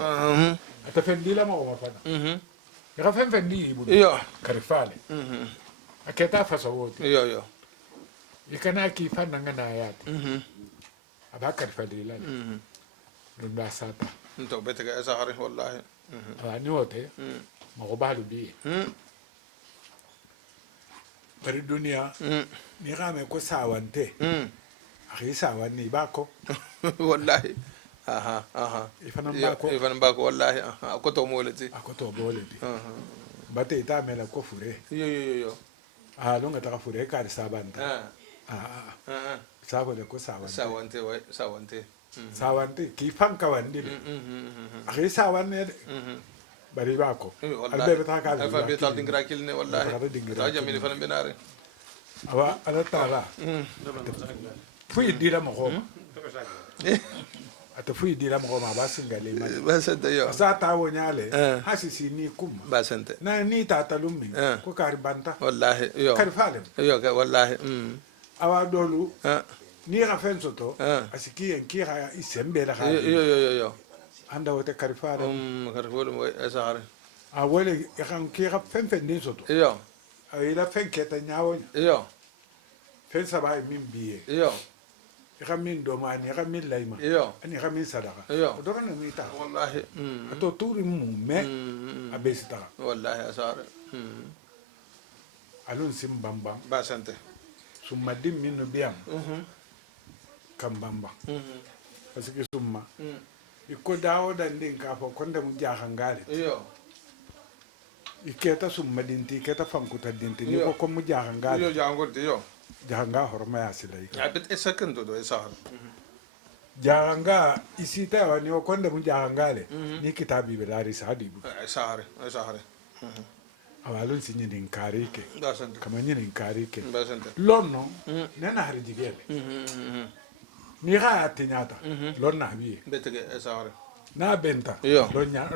ata fen di la mo ma fana rafen fen ni bu yo karifale aketa fasa wote yo ikana ki fana ngana yat aba karifale la nda sata nto betege sahare wallahi ani wote mo balu bi bari dunia ni game ko sawante akhi sawani bako wallahi aha ifan bako wallahi ko to molati akoto boleti bate ita mela ko fure yo longa ta fure ka sabanta sabo de ko sawante sawante ki fanka wandi akhi sawanne bari bako albe ta ka alfa bi tal dingra kilne wallahi ta jamili fan binare awa ala taala fuyi dira mo ko ata fuyi dira mo ko ma basingale ma basante yo sa ta wonyale hasisi ni kuma basante na ni ta talummi ko kari banta wallahi yo kari falem yo wallahi awa dolu ni ga fen soto asiki en ki ga isembe la ga yo anda wote kari falem kari wolo sahare a wole kan ki ga fen ni soto yo ila fen keta nyawo yo fen saba min biye yo min do ma ni min layma yo ani min sadaka yo do kan mi ta wallahi to turi mu me abesita wallahi sahare alun sim bamba basante summa dim min biam kam bamba parce que summa iko dawo dan din ka fo konde mu jaxangale yo iketa summa dinti keta fankuta dinti ni ko mu jaxangale yo jangorti yo jaxanga horma ya silay abet second do sahare jaxanga isita wa ni ko konde mu jaxangale ni kitabi be lari sadibu sahare awalun sinyi din karike basante kama nyini karike basante lonno nena har jigele ni ga atinyata lonna bi betege sahare na benta yo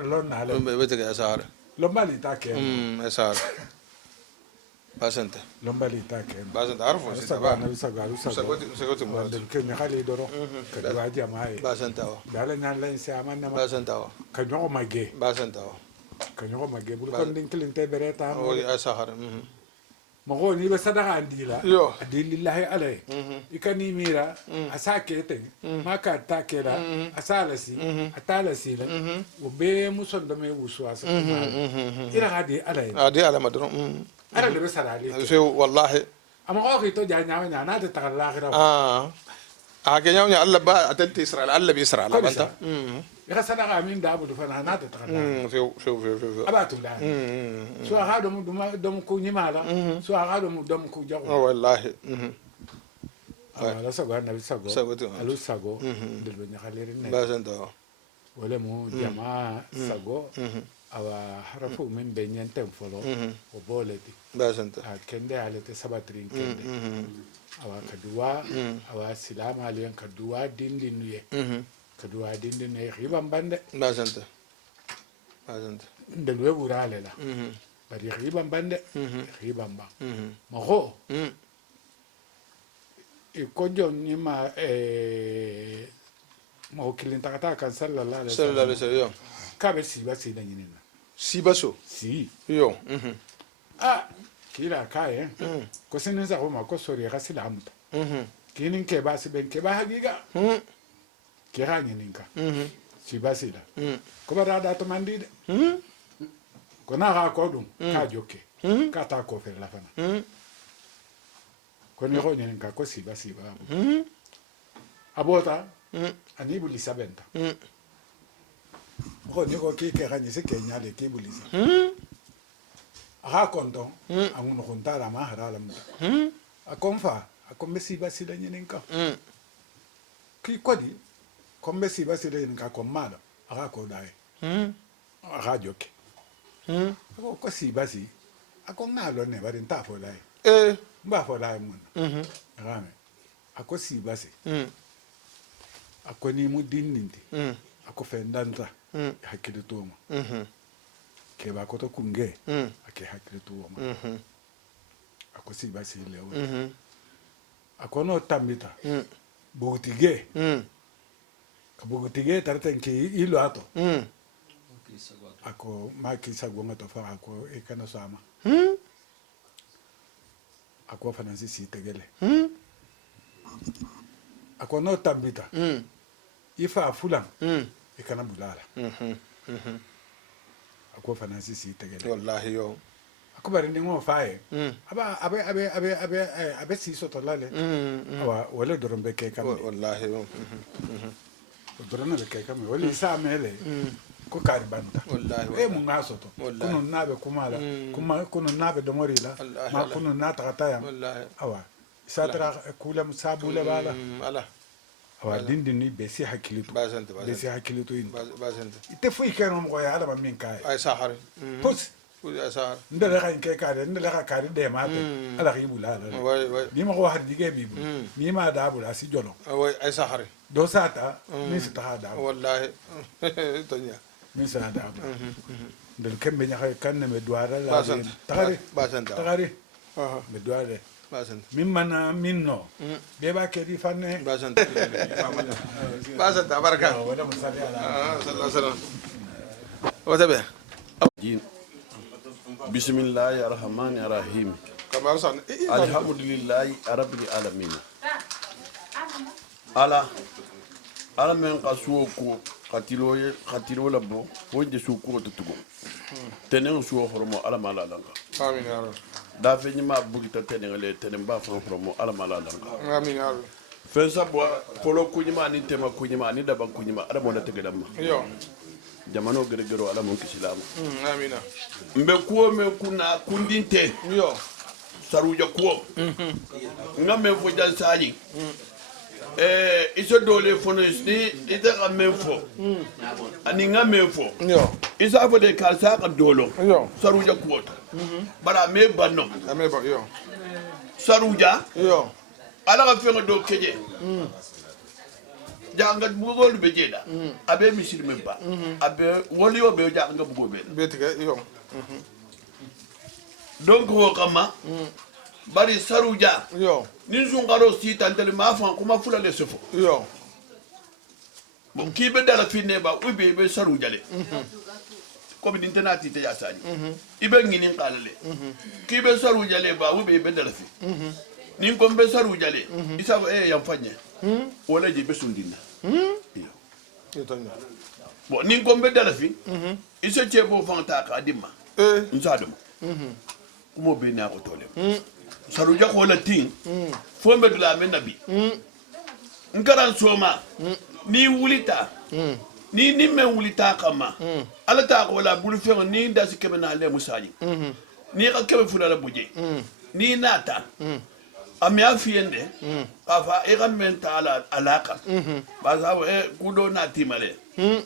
lonna le betege sahare lombali ta ke sahare basante lombali ta ke basante arfo sa ba na sa garu sa segoti mo wanda ke ni khali doro ka wa jamae basante wa dala nyan len se amanna ma basante wa ka nyogo mage basante wa ka nyogo mage bul kon din kilin te bereta o sahare mago ni be sadaka andila Yo. adilillahi alay ikani mira asake te maka takera asalasi atalasi la obe muson da me wuswasa ira hadi alay adi ala madro ara le be sarali se wallahi ama ko to janya na ta takalla akhira ke nyawnya Allah ba atanti Israel Allah bi Israel banta ya sadaka min da abu fa na ta takalla se abatu la so ha do ko nyimala so ha do ko jago wallahi ala sago annabi sago alu sago del be nyakhalere ne bazanta wala mo jama sago awa harafu min be nyenten folo o boleti bazanta kende alete sabatrin kende awa kaduwa awa silama aliyan kaduwa dindin nuye kaduwa dindin ne riban bande bazanta ndel we burale la bari riban bande riban ba maho e kojo ni ma mo kilin takata kan sallallahu alaihi wasallam ka be siba sida nyinina sibaso si yo kila kaye ko sinin sa ko ma ko sori ga silamta kinin ke ba siben ke ba hagiga ke ha nyininka siba sida ko ba da to mandide ko na ga ko dum ka joke ka ta ko fer la fana ko ni ko nyininka ko siba abota ani bulisa benta ko ni ko ki ke ga ni se ke nyale ke bulisa aha konton angun kontara ma harala mu akonfa akombe siba sida nyeninka ki kodi kombe siba sida nyeninka komada aha ko dai aha joke ko siba si akonna lo ne bari nta fo dai mba fo dai mun aha me ako siba si akoni mu dinnindi ako fendanta hakkidu toma ke ba ko to kunge ake hakkidu toma ako siba si lewo akono tambita bugutige ka bugutige tarten ki ilo ato ako maki sagwanga to fa ako e kana sama ako fanansi si tegele ako no tambita ifa fulan e kana bulala ako fanansi si tegele wallahi yo ako bari ndingo fae abe si soto lale awa wala dorombe ke kam wallahi yo dorona be ke kam wala sa mele ko kari banta wallahi mun ga soto kuno nabe kumala kuma kuno nabe domorila ma kuno nata kataya wallahi awa satra kula musabula bala ala awa dindi ni be si hakilitu bazanta be si hakilitu in bazanta ite fu ikeno mo ya ala min kai ay sahar pos ay sahar ndele ga nke kare ndele ga kare de ma be ala gi bulala ni ma ko har dige bi ni ma da bula si jolo ay sahar do sata ni si ta da wallahi tonya ni sa da ndel kembe nya kan ne me duara la bazanta tagari me duara bazanta mimana minno be ba ke di fanne bazanta baraka wala musali ala sallallahu alaihi wasallam watabe bismillahir rahmanir rahim kamar san alhamdulillahi rabbil alamin ala men qasuo ko qatilo labo wonde su ko to tugo tenen su hormo ala mala langa amin ya rab da fe nyima bugita tenen le tenen ba fa hormo ala mala langa amin ya rab fensa bo polo kunyima ni tema kunyima ni daba kunyima ada mo na tegedam yo jamano gere ala mon kisilamu amina mbe kuo me kuna kundinte yo saruja kuo ngame fo jansaji iso dole fono ni ite ka menfo ani ngame fo yo isa fo de kalsa ka dolo yo saruja kuo bara me banno ame ba yo saruja yo ala ka fengo do keje jangat bugol be jeda abe misil memba abe woli o be janga bugo be betika yo donc wo kama bari saruja yo nin zungaro si tantel ma fa kuma fula le sefo yo bon ki be dala finne ba ube be saruja le ko bin tenati te ya sani ibe ngini qalale ki be saru jale ba wu be be dalafi nin ko be saru jale isa ko yam fanye wala je be sundina bon nin ko be dalafi isa ce bo fanta ka dimma nsadum kumo be na ko tole saru ja ko la tin fo be dula men nabi ngaran soma ni wulita ni men wulita kama ala ta ko la bulu fe ni dasi kebe na le musaji ni ka kebe fula la buje ni nata ami afiende afa e kan men ta ala alaka ba za kudo na timale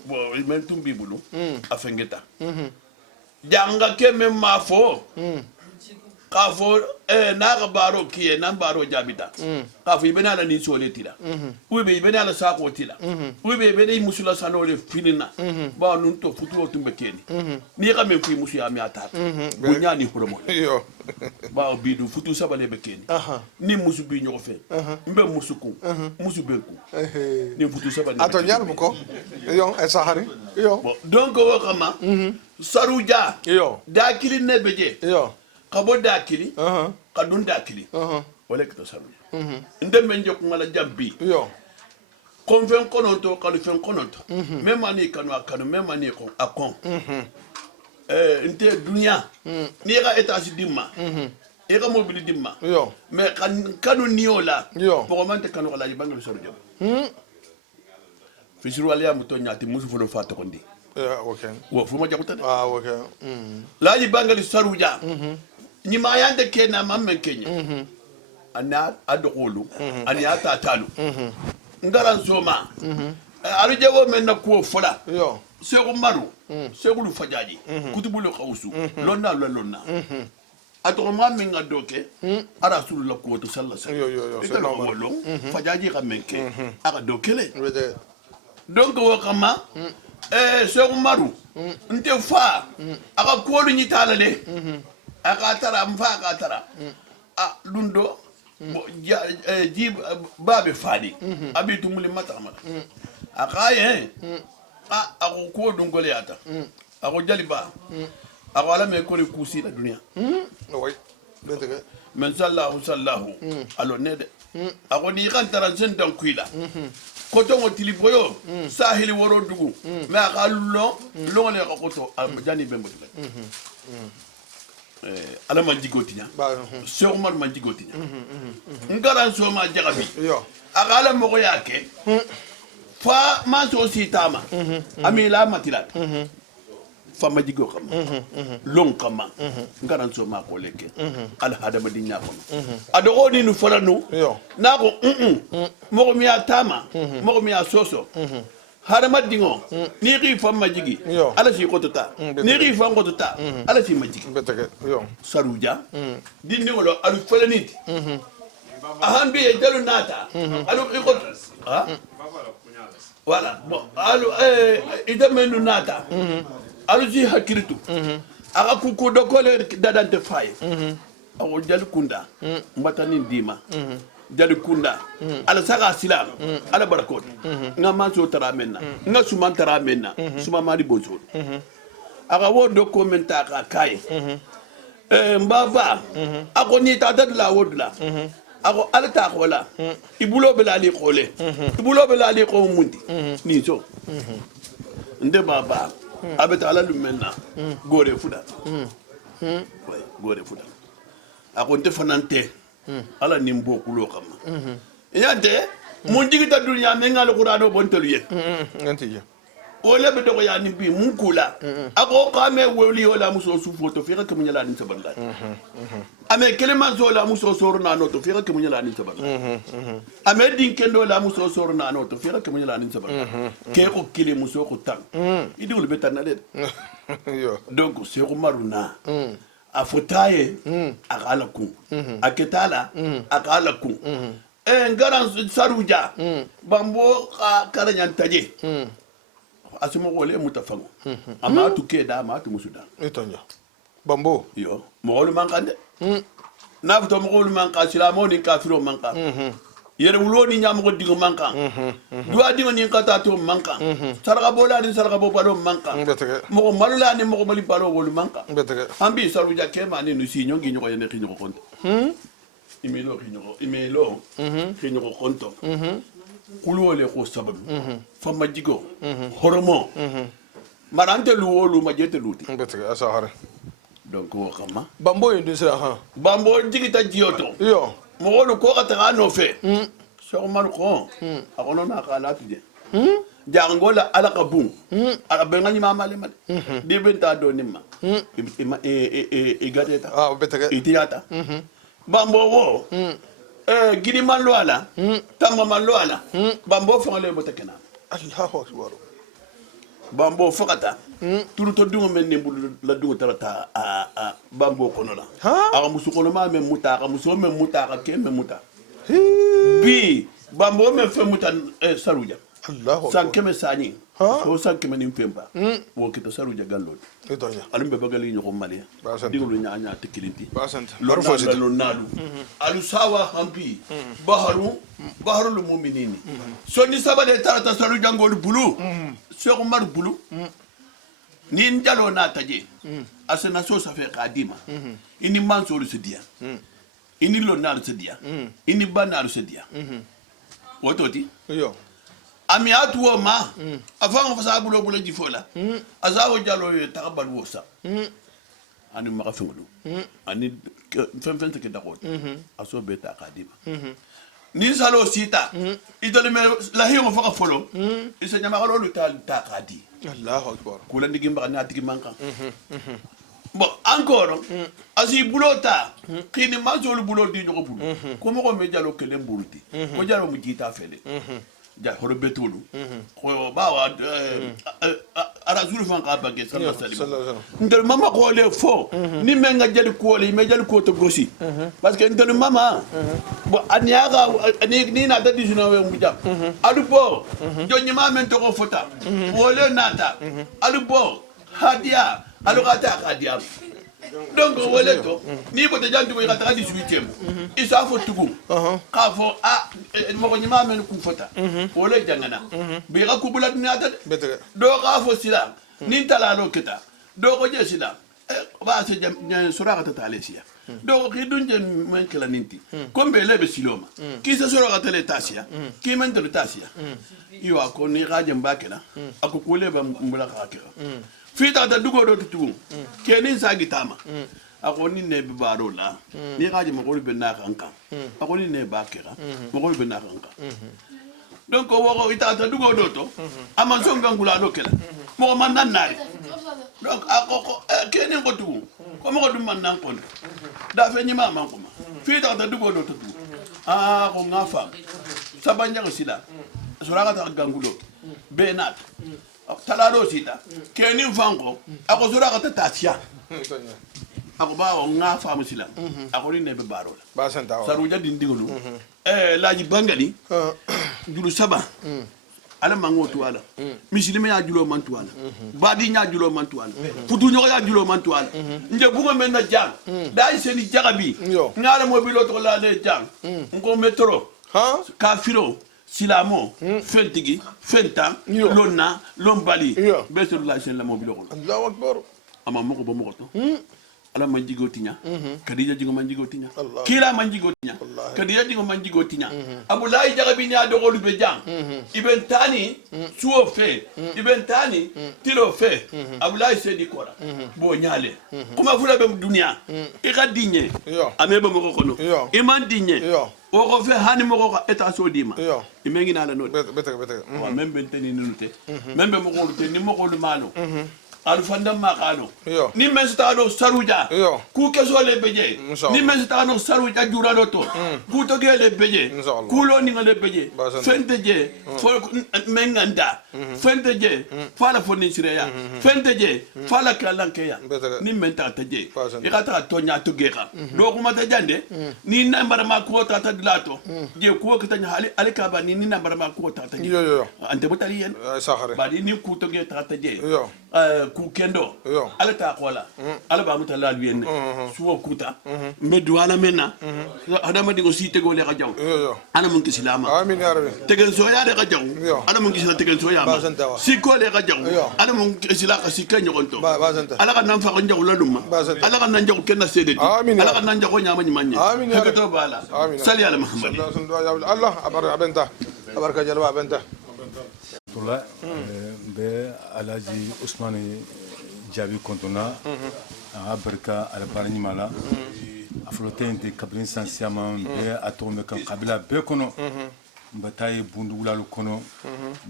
bo men tumbi bulu afengeta janga keme mafo ka fo na ga baro kiye nan baro jabita ka fo ibena la ni sole tila ube ibena la sako tila ube ibena musula sanole finina ba nun to futu o tumbe keni ni ka men fi musu ya mi ata bunya ni promo yo ba o bidu futu sabale be keni ni musu bi nyoko fe mbe musuku musu benku ni futu sabale ato nyar bu ko yo e sahari yo donc wo kama saruja yo dakili ne beje yo kabo dakili kadun dakili wala kito sabu ndem men jok ngala jambi yo konfen kononto kalu fen kononto même ani kanu akanu même ani ko akon nte dunya ni ga etage dimma e ga mobili dimma yo mais kanu niola yo pour mante kanu wala bangal soro job fisiru aliya muto nyati musu fo fa to kondi okay wo fu ma jakutane okay laji bangal saruja ni ma yande kena mamme kenya ana adokolu ani ata talu ngaran soma alu jago men na ko fola yo segu maru segu lu fajaji kutubulu khawsu lonna ato mamme ngadoke ara rasulullah ko to sallallahu alaihi wasallam yo no wolo fajaji kamenke aga dokele donc wo kama segu maru nte fa aga ko lu ni talale akatara mfa akatara lundo jib babe fadi abitu muli matamala akaye ako ko dungole yata ako jaliba ako ala me ko kusi la dunia oui bentege men sallahu alo nede ako ni kan taransen dan kuila ko to ngotili boyo sahili woro dugu me akallo longole ko to jani bembo ala manjigotinya so mar manjigotinya ngaran so ma jagabi yo akala mogo yake fa ma so sitama amila matila fa majigo kama long kama ngaran so ma ko leke al hadama dinya ko ado oni nu faranu na ko mogo mi atama mogo mi asoso harama dingo ni ri fa majigi ala si kotota ni ri fa kotota ala si majigi betake yo saruja dinni wala alu feleniti ahambi e dalu nata alu ikot wala bon alu idamenu nata alu si hakiritu aga kuku dokole dadante fay awo jal kunda mbatani dima jali kunda ala saka silam ala barakot nga manso tara menna nga suman tara menna suma mari bonso aga wo dokumenta ka kai mbaba ako ni tata la wodla ako ala ta khola ibulo belali khole ibulo belali ko mundi ni so nde baba abeta ala lumenna gore fuda gore fuda ako nte fanante ala nimbo kulo kama yante mun jigita dunya men ngal qur'ano bontelu ye nganti wala be dogo ya nimbi mun kula ako kame woli wala muso su foto fira ke munyala ni saballa ame kelema zo la muso soro na no to fira ke munyala ni saballa ame din kendo la muso soro na no to fira ke munyala ni saballa ke ko kile muso ko tan idul betanale yo donc c'est ko maruna afotaye akala ku aketala akala ku ngaran saruja bambo karanyan taje asimo wole mutafango ama tukeda ama tumusuda itonja bambo yo mogolu mankande nafto mogolu manka silamoni kafiro manka yere wulo ni nyam ko digo manka duwa digo ni kata to manka sarga bola ni sarga bo balo manka mo malula ni mo mali balo wolu manka ambi saruja kema ni no si nyongi nyoko yene kinyo konto imelo kinyo konto kulole ko sababu fama jigo horomo marante luwolu majete luti asa hare donc wo xama bambo indusra ha bambo jigita jiyoto yo mo ko kata no fe so mal ko akono na kana tuje jangola ala kabum ala benga ni mama le mal de benta do nimma gadeta betega itiyata bambo wo gidi man lo ala tamma man lo ala bambo fa le botekena Allahu akbar bambo fakata turu to dungo men ne bulu la dungo tarata a bambo kono la aga musu kono ma men muta aga musu men muta aga ke men muta bi bambo men fe muta saruja Allahu san keme sani so san keme nim femba wo kito saruja gallo etonya alumbe bagali nyoko mali digulu nya nya tekilinti basanta lo nalu alu sawa hampi baharu lu mu'minini so ni sabade tarata saruja ngol bulu Cheikh Omar bulu ni njalo na taje asena so sa fe kadima ini manso lu sedia ini lo na lu sedia ini bana lu sedia wototi yo ami atuwa ma afanga fasa bulo jifola azawo jalo ye takabal wosa ani maka fengulu ani fem ke dakot aso beta kadima ni salo sita idole me la hiyo faka folo isa nyama ko lu tal takadi Allahu akbar kula ndigi mba na tigi manka bon encore asi bulota kini mazolu bulo di nyoko bulu ko mo ko me jalo kele mbuluti ko jalo mu jita fele ja horo betulu ko bawa rasul fan ka bagge sallallahu alaihi wasallam ndel mama ko le fo ni menga jali ko le me jali ko to gosi parce que ndel mama bo aniaga ni na dadi juna we mujam adu bo jonni ma men to ko fota wole nata adu bo hadia adu kata hadia donc wole to ni bo te jantu ko kata 18e isa fo tugu ka fo mo ko nyima men ku fota wole jangana bi ga ku bulat ni ata do ka fo sila ni tala lo kita do ko je sila ba se sura ka ta alesiya do ko dunje men kala ninti kombe lebe siloma ki se sura ka tele tasia ki men tele tasia yo ko ni ga jamba kala ako ko lebe mbula ka kala fita da dugo do tutu kenin sagi tama ako ni ne baro la ni gaji mo ko be na kanka ako ni ne ba kera mo ko be na kanka donc wo ita da dugo do to aman so ngangula do kela mo man nan nari donc ako kenin ko tugu ko mo ko dum man nan ko da fe ni mama ko ma fita da dugo do tutu ko ngafa sabanya ko sila sura ka gangulo benat talado sita kenin fanko ako sura ka tatia ako ba o nga famu sila ako ni nebe baro la ba santa saruja dindigulu laji bangali julu saba ala mango tuala misilime ya julo man tuala badi nya julo man tuala futu nyo ya julo man tuala nje bunga men na jang dai seni jagabi ngala mo bilo to la le jang ngo metro kafiro silamo fentigi fenta lonna lombali besul la sen la mobile ko Allahu akbar ama moko bo moko to ala manjigo tinya kadija jingo manjigo tinya kila manjigo tinya kadija jingo manjigo tinya abulai jagabi ni ado golu be jang ibentani suo fe ibentani tilo fe abulai sedi kora bo nyale kuma fula be dunia ikadinye amebe moko kono iman dinye o ko fe hani mo ko eta so dima imengi na la no beta wa membe teni nunute membe mo ko te ni mo ko malo alu fandam makano ni men stano saruja ku keso le beje ni men stano saruja jura do to ku to gele beje ku lo ni ngale beje fente je fo menganda fente je fala foni sireya fente je fala kalanke ya ni men ta taje e kata to nya to geka do kuma ta jande ni nambara ma ko ta dilato je ko ka tanya hali alika ba ni nambara ma ko ta taje ante butali yen sahare ba ni ku to ge ta taje ku kendo Yo. ala ta kola ala ba muta la luyenne suwo kuta mbe duwana menna ada ma digo si tego le ka jaw yo ana mun kisilama amin ya rabbi tegen so ya de ka jaw Yo. ana mun kisila tegen so ya ma Ba santa wa. si ko le ka jaw Yo. ana mun kisila ka si kan nyogonto ba santa ala ka nan fa kan jaw la lumma Ba santa. ala ka nan jaw kenna sedeti Amin ya ala ka nan jaw nyama nyimanye Amin ya to bala Amin ya sali ala muhammad Allah abenta abarka jalba abenta Tola be alaji Usmane Jabi kontona a barka albarani mala a flotente kabrin sansiama be atome kan kabila be kono bataye bundugula kono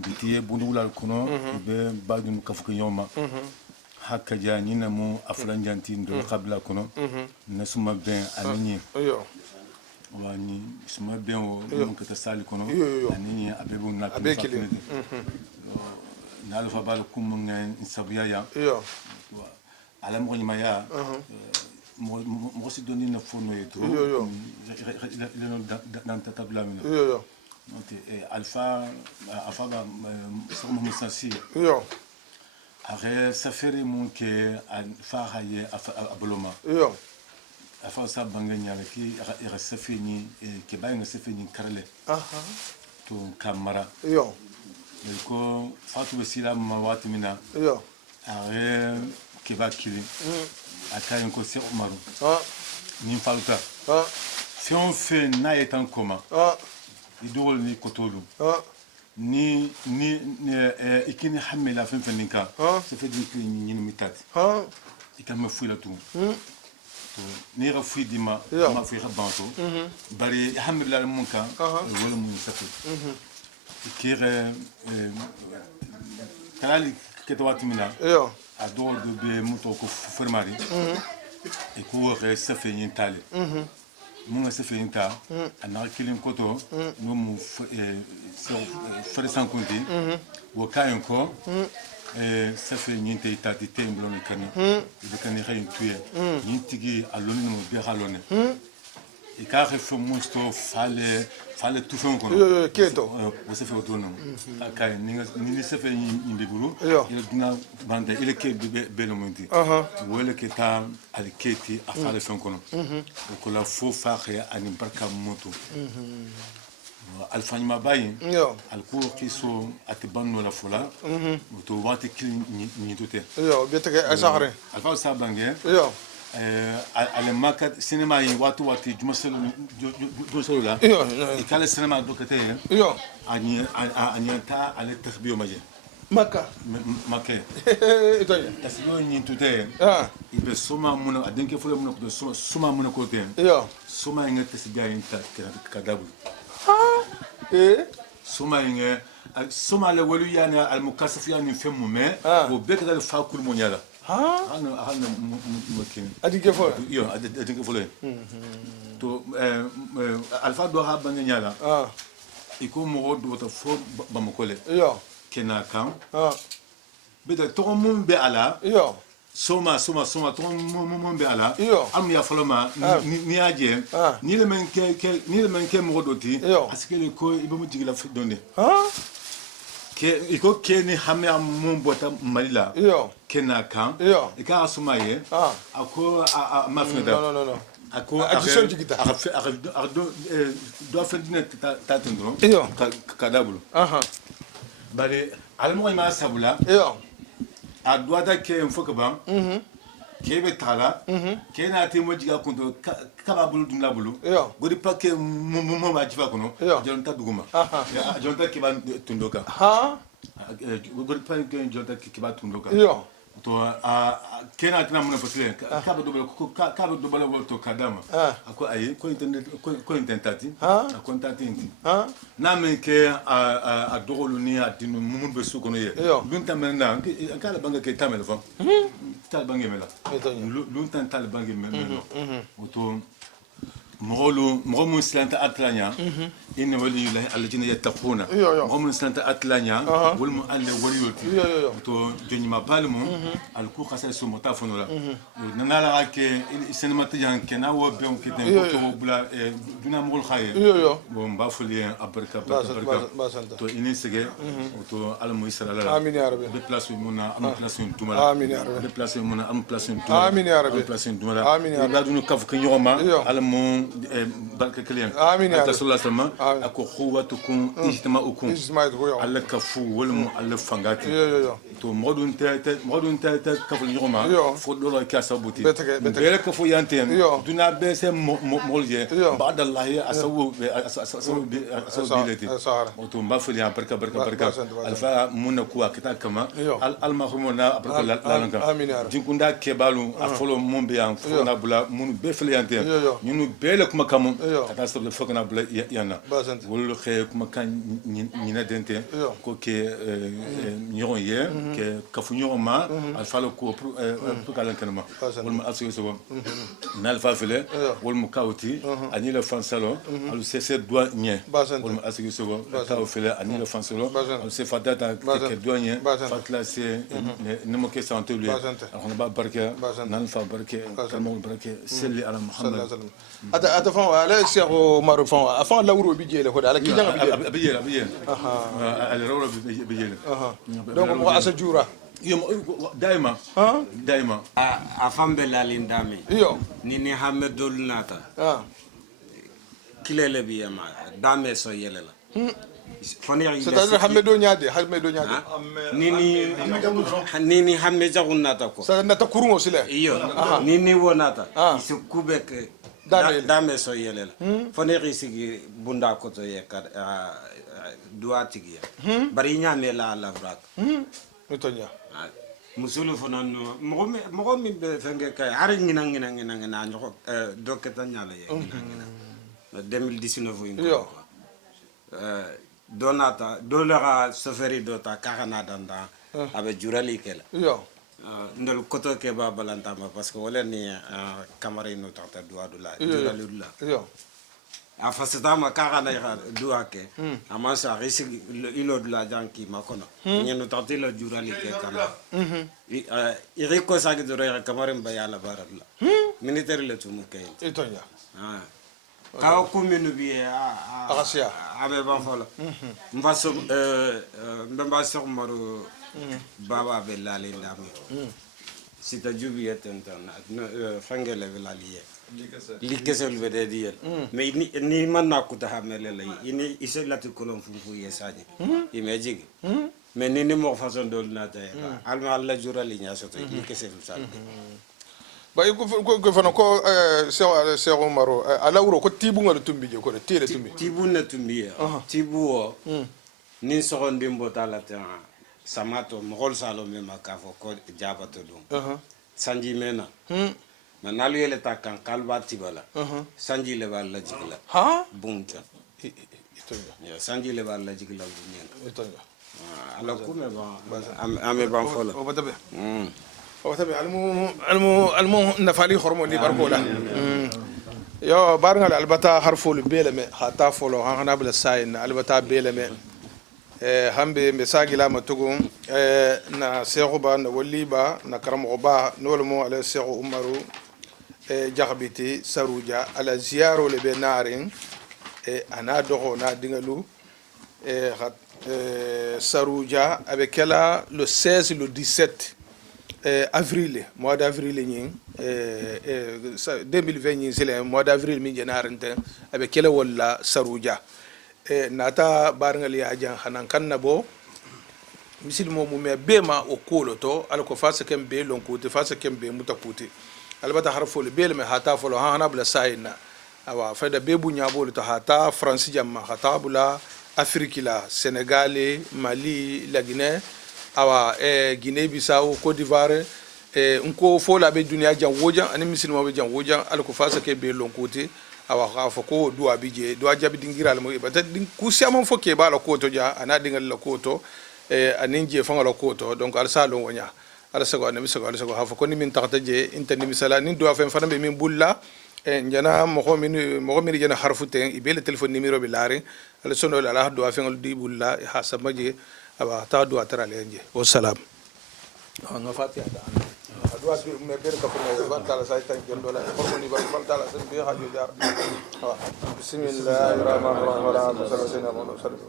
bitiye bundugula kono be badun kafuke yoma hakka ja nyina mu afranjanti ndo kabila kono nasuma ben aninyi yo wani suma ben o mun kata sali kono Yo. aninyi abebu na Abekili. na alfa bal kum ngen sabuya ya yo ala mo nyima ya mo si doni na fono e to Yo. dans ta table là yo alfa ba sama musasi yo are safere mon ke fa haye aboloma yo afa sa banganya ki era safeni ke bayanga safeni karale to kamara yo ko fatu besila mawati mina yo are ke bakili akayen ko se umaru ah ni faluta ah si on fait na etan koma ah idol ni kotolu ah ni ikini hamela fen fen ninka se fait ni ni mitat ah ikama fuila tu to ni ra fui dima Yo. ma fui rabanto bari hamela munka wala mun safi ikire kanali ketawati mina yo a dɔw de bɛ mun tɔgɔ ko fermari et k'o yɛrɛ sɛfɛ yin tali mun ka sɛfɛ yin ta a n'a kelen kɔtɔ n'o mu fɛrɛ sankunti o ka yin kɔ sɛfɛ yin tɛ ta ti tɛ yin bolo ni kani i bɛ kani ka yin tuye yin tigi a lɔni mu bɛɛ ka lɔni i k'a kɛ fɛn mun tɔ fale tufɛnw kɔnɔ yo keto o sɛfɛ o to na ka ni sɛfɛ yin bɛ bolo Yo. il duna banda il ke be no mundi wala ke ta al keti a fale fɛn kɔnɔ o ko la fo fa khe ani barka moto al fanyima bayin yo al ko kiso atbanno la fola to wati kilin ni to te yo betake asahre al fa sa bange yo ale maka cinema yi watu juma selo la yo ikale cinema do kete yo ani ta ale takhbiyo maje makka make itoya tasbiyo ni tute ah ibe soma muna adenke fule muna ko soma muna ko te yo soma inga tasbiya inta kadabu soma inga soma le welu yana al mukassaf yani femu me wo beka dal fakul munyala ana makin adike fo yo adenke fule to alfa do ha banyala ah iko mo do ta fo bamakole yo kena kan ah beta to mun be ala yo soma to mun be ala Yo. am ya foloma ni aje ni le men ke mo doti Yo. askele ko ibe mu jigila donde ah ke iko ke ni hame am mun bota malila yo kena kan Yo. ka soma ye ako ma fina da no ako Addition jigita. do fe dina ta tendro Yo. ka dabulu aha bale almo ma sabula yo a doata ke en foka ban ke be tala ke na te mo jiga kunto ka ba bulu dum la bulu Yo. godi pakke mo ma jifa kono Yo. jonta duguma Aha. jonta ke ban tundoka ha godi pakke jonta ke ba tundoka yo to a ke na tana mo pasile ka ba do bala to kadama ako ayi ko intentati ko intentati na men ke a dogolu ni a dinu mun be su kono ye Yo. lunta men na ka la banga ke tamel fa tal bangi mela Etonya. lunta tal bangi mela to mo mun silanta atlanya إن ولي الله الذين يتقون هم سنت أتلانيا والمؤلف وليوتي تو جوني ما بالمو الكو خاصة سومتا فنولا نالا كي السينما تجان كنا وبيوم كده تو بلا دونا مول خاي بوم بافولي أبركا تو إني سجى تو على مويسر على آمين يا رب بلاس منا أم بلاس توملا آمين يا رب بلاس منا أم بلاس توملا آمين يا رب بلاس توملا آمين يا رب لا دونو كاف كنيوما على مو بركة كليان آمين يا رب صلى الله عليه وسلم أكو خواتكم اجتماعكم على كفو والمو على فنغاتي تو مودون تا كفو اليوم فضل كاسبوتي بيرك كفو يانتين دونا بس مولجي بعد الله اسو بيلتي تو مبافل يا بركه الفا منكو كتا كما المخمونا بركه لا جيكوندا كيبالو افولو مومبيان فونا بلا من بيفل يانتين نينو بيلك مكامو كتا سبل فكنا بلا يانا wolo xe kuma kan ñina dente ko ke ñoron ye ke kafu ñoron ma al falo ko pour kalan kanama wol ma aso so nal fa fele wol mu kawti ani le fansalo al cc doit ñe wol ma aso so kaw fele ani le fansalo al se fadata ke doit ñe fatla se ne mo ke santo lui on ba barke nan fa barke kalmo barke selli ala muhammad ata fa ala cheikh Umaru fa afa lawro bi jele ko ala ki janga بيجيله على الرولة بيجيله donc mo asa jura يوم دائما دائما afam belalin dami yo nini hamedul nata kilele biyama dame so yelela c'est-à-dire hamedo nyaade nini hamme jagun nata ko sa nata kurungo sile iyo nini wonata isu kubek dame so yelela fone risigi bunda ko to yekar duatigi bari nyame la brak mitonya musulu fonan mo mi be fenge kay har ngina ñoko doketa nyala ye ngina 2019 yo donata dolera soferi dota karana danda abe jurali kela yo ndol koto ke ba balantama parce que wala ni camara no tata duadula juralula yo afasitama karana dua ke amasa risi ilo dula janki makono nyeno tata la jurali ke kama iriko sagi dore camara bayala baralla militaire le tumu kay itonya kaw commune bi akasia abe ban fola mbaso mbamba so maru baba be lali ndami sita jubi yetentan fangele be lali likesel be de diel mais ni man na ko ta hamele lay ini iselati kolon fu yesaji imejigi mais ni mo façon dol na tay alma alla jurali nya soto likesel salde ba ko fana ko Cheikh Umaru ala wuro ko tibu ngal tumbi je ko de tele tumbi tibu na tumbi tibu o ni soxondi mbotala ta samato mogol salo me makafo ko jabato dum sanji mena manalu yele takkan kalba tibala sanji le balla jigla ha bunta ya sanji le balla jigla bunyen ala kume ba ame ban fola o batabe وتبع المو نفالي خرموني بركولا يا بارغال البتا حرفول بيلمه حتا فولو هانا بلا ساين البتا بيلمه hambe mesagila matugo na seroba na waliba na karamoba nolmo ala Cheikh Umaru jaxbiti saruja ala ziyaro le benarin ana dogo na dingalu saruja avec elle le 16 le 17 avril mois d'avril 2020 c'est le mois d'avril mi janarante avec kele wala saruja nata barngal ya jan hanan kannabo misilmo mu me bema o koloto alko fasa kem be lon kuti fasa kem be mutakuti albata harfol be le me hata folo hana bla sayna awa fada be bu nyabo to hata france jamma hata bula afrique la sénégal mali la guinée awa Guinée Bissau Côte d'Ivoire nko fola be dunia jan wojan ani misilmo be jan wojan alko fasa ke be lon kuti awa ka fo ko duwa bije duwa jabi dingira mo bata din ku siama fo ke ba la koto ja ana dingal la koto anin je fanga la koto donc al salon wonya ala sago na misago ala sago ha fo ko ni min takata je inta ni misala ni duwa fen fana be min bulla njana mo min jana harfu ten ibele telephone numéro bi laare ala sono ala do afengol di bulla ha samaje aba ta do atara lenje wassalam nga fatiha da adwa bi me ber ka ko ban tala say tan jon dola ko ni ban tala sen bi haju jar bismillahir rahmanir rahim ala sallallahu alaihi wasallam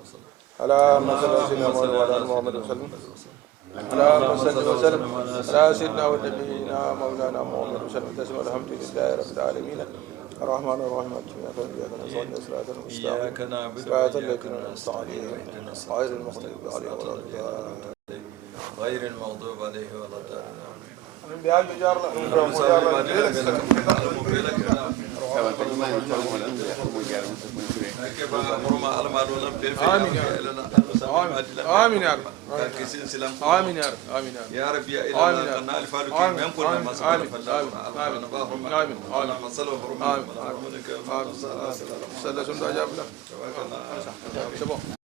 ala masallallahu ala muhammad sallallahu اللهم صل وسلم على سيدنا ونبينا مولانا محمد وسلم تسليما الحمد لله رب العالمين الرحمن الرحيم إياك نعبد صراط الذين أنعمت عليهم غير المغضوب عليهم ولا الضالين غير المغضوب عليهم ولا آمين يا رب آمين يا رب آمين يا رب يا إله قنال فالكين من كل ما سبحانه فالله آمين آمين اللهم صل وسلم آمين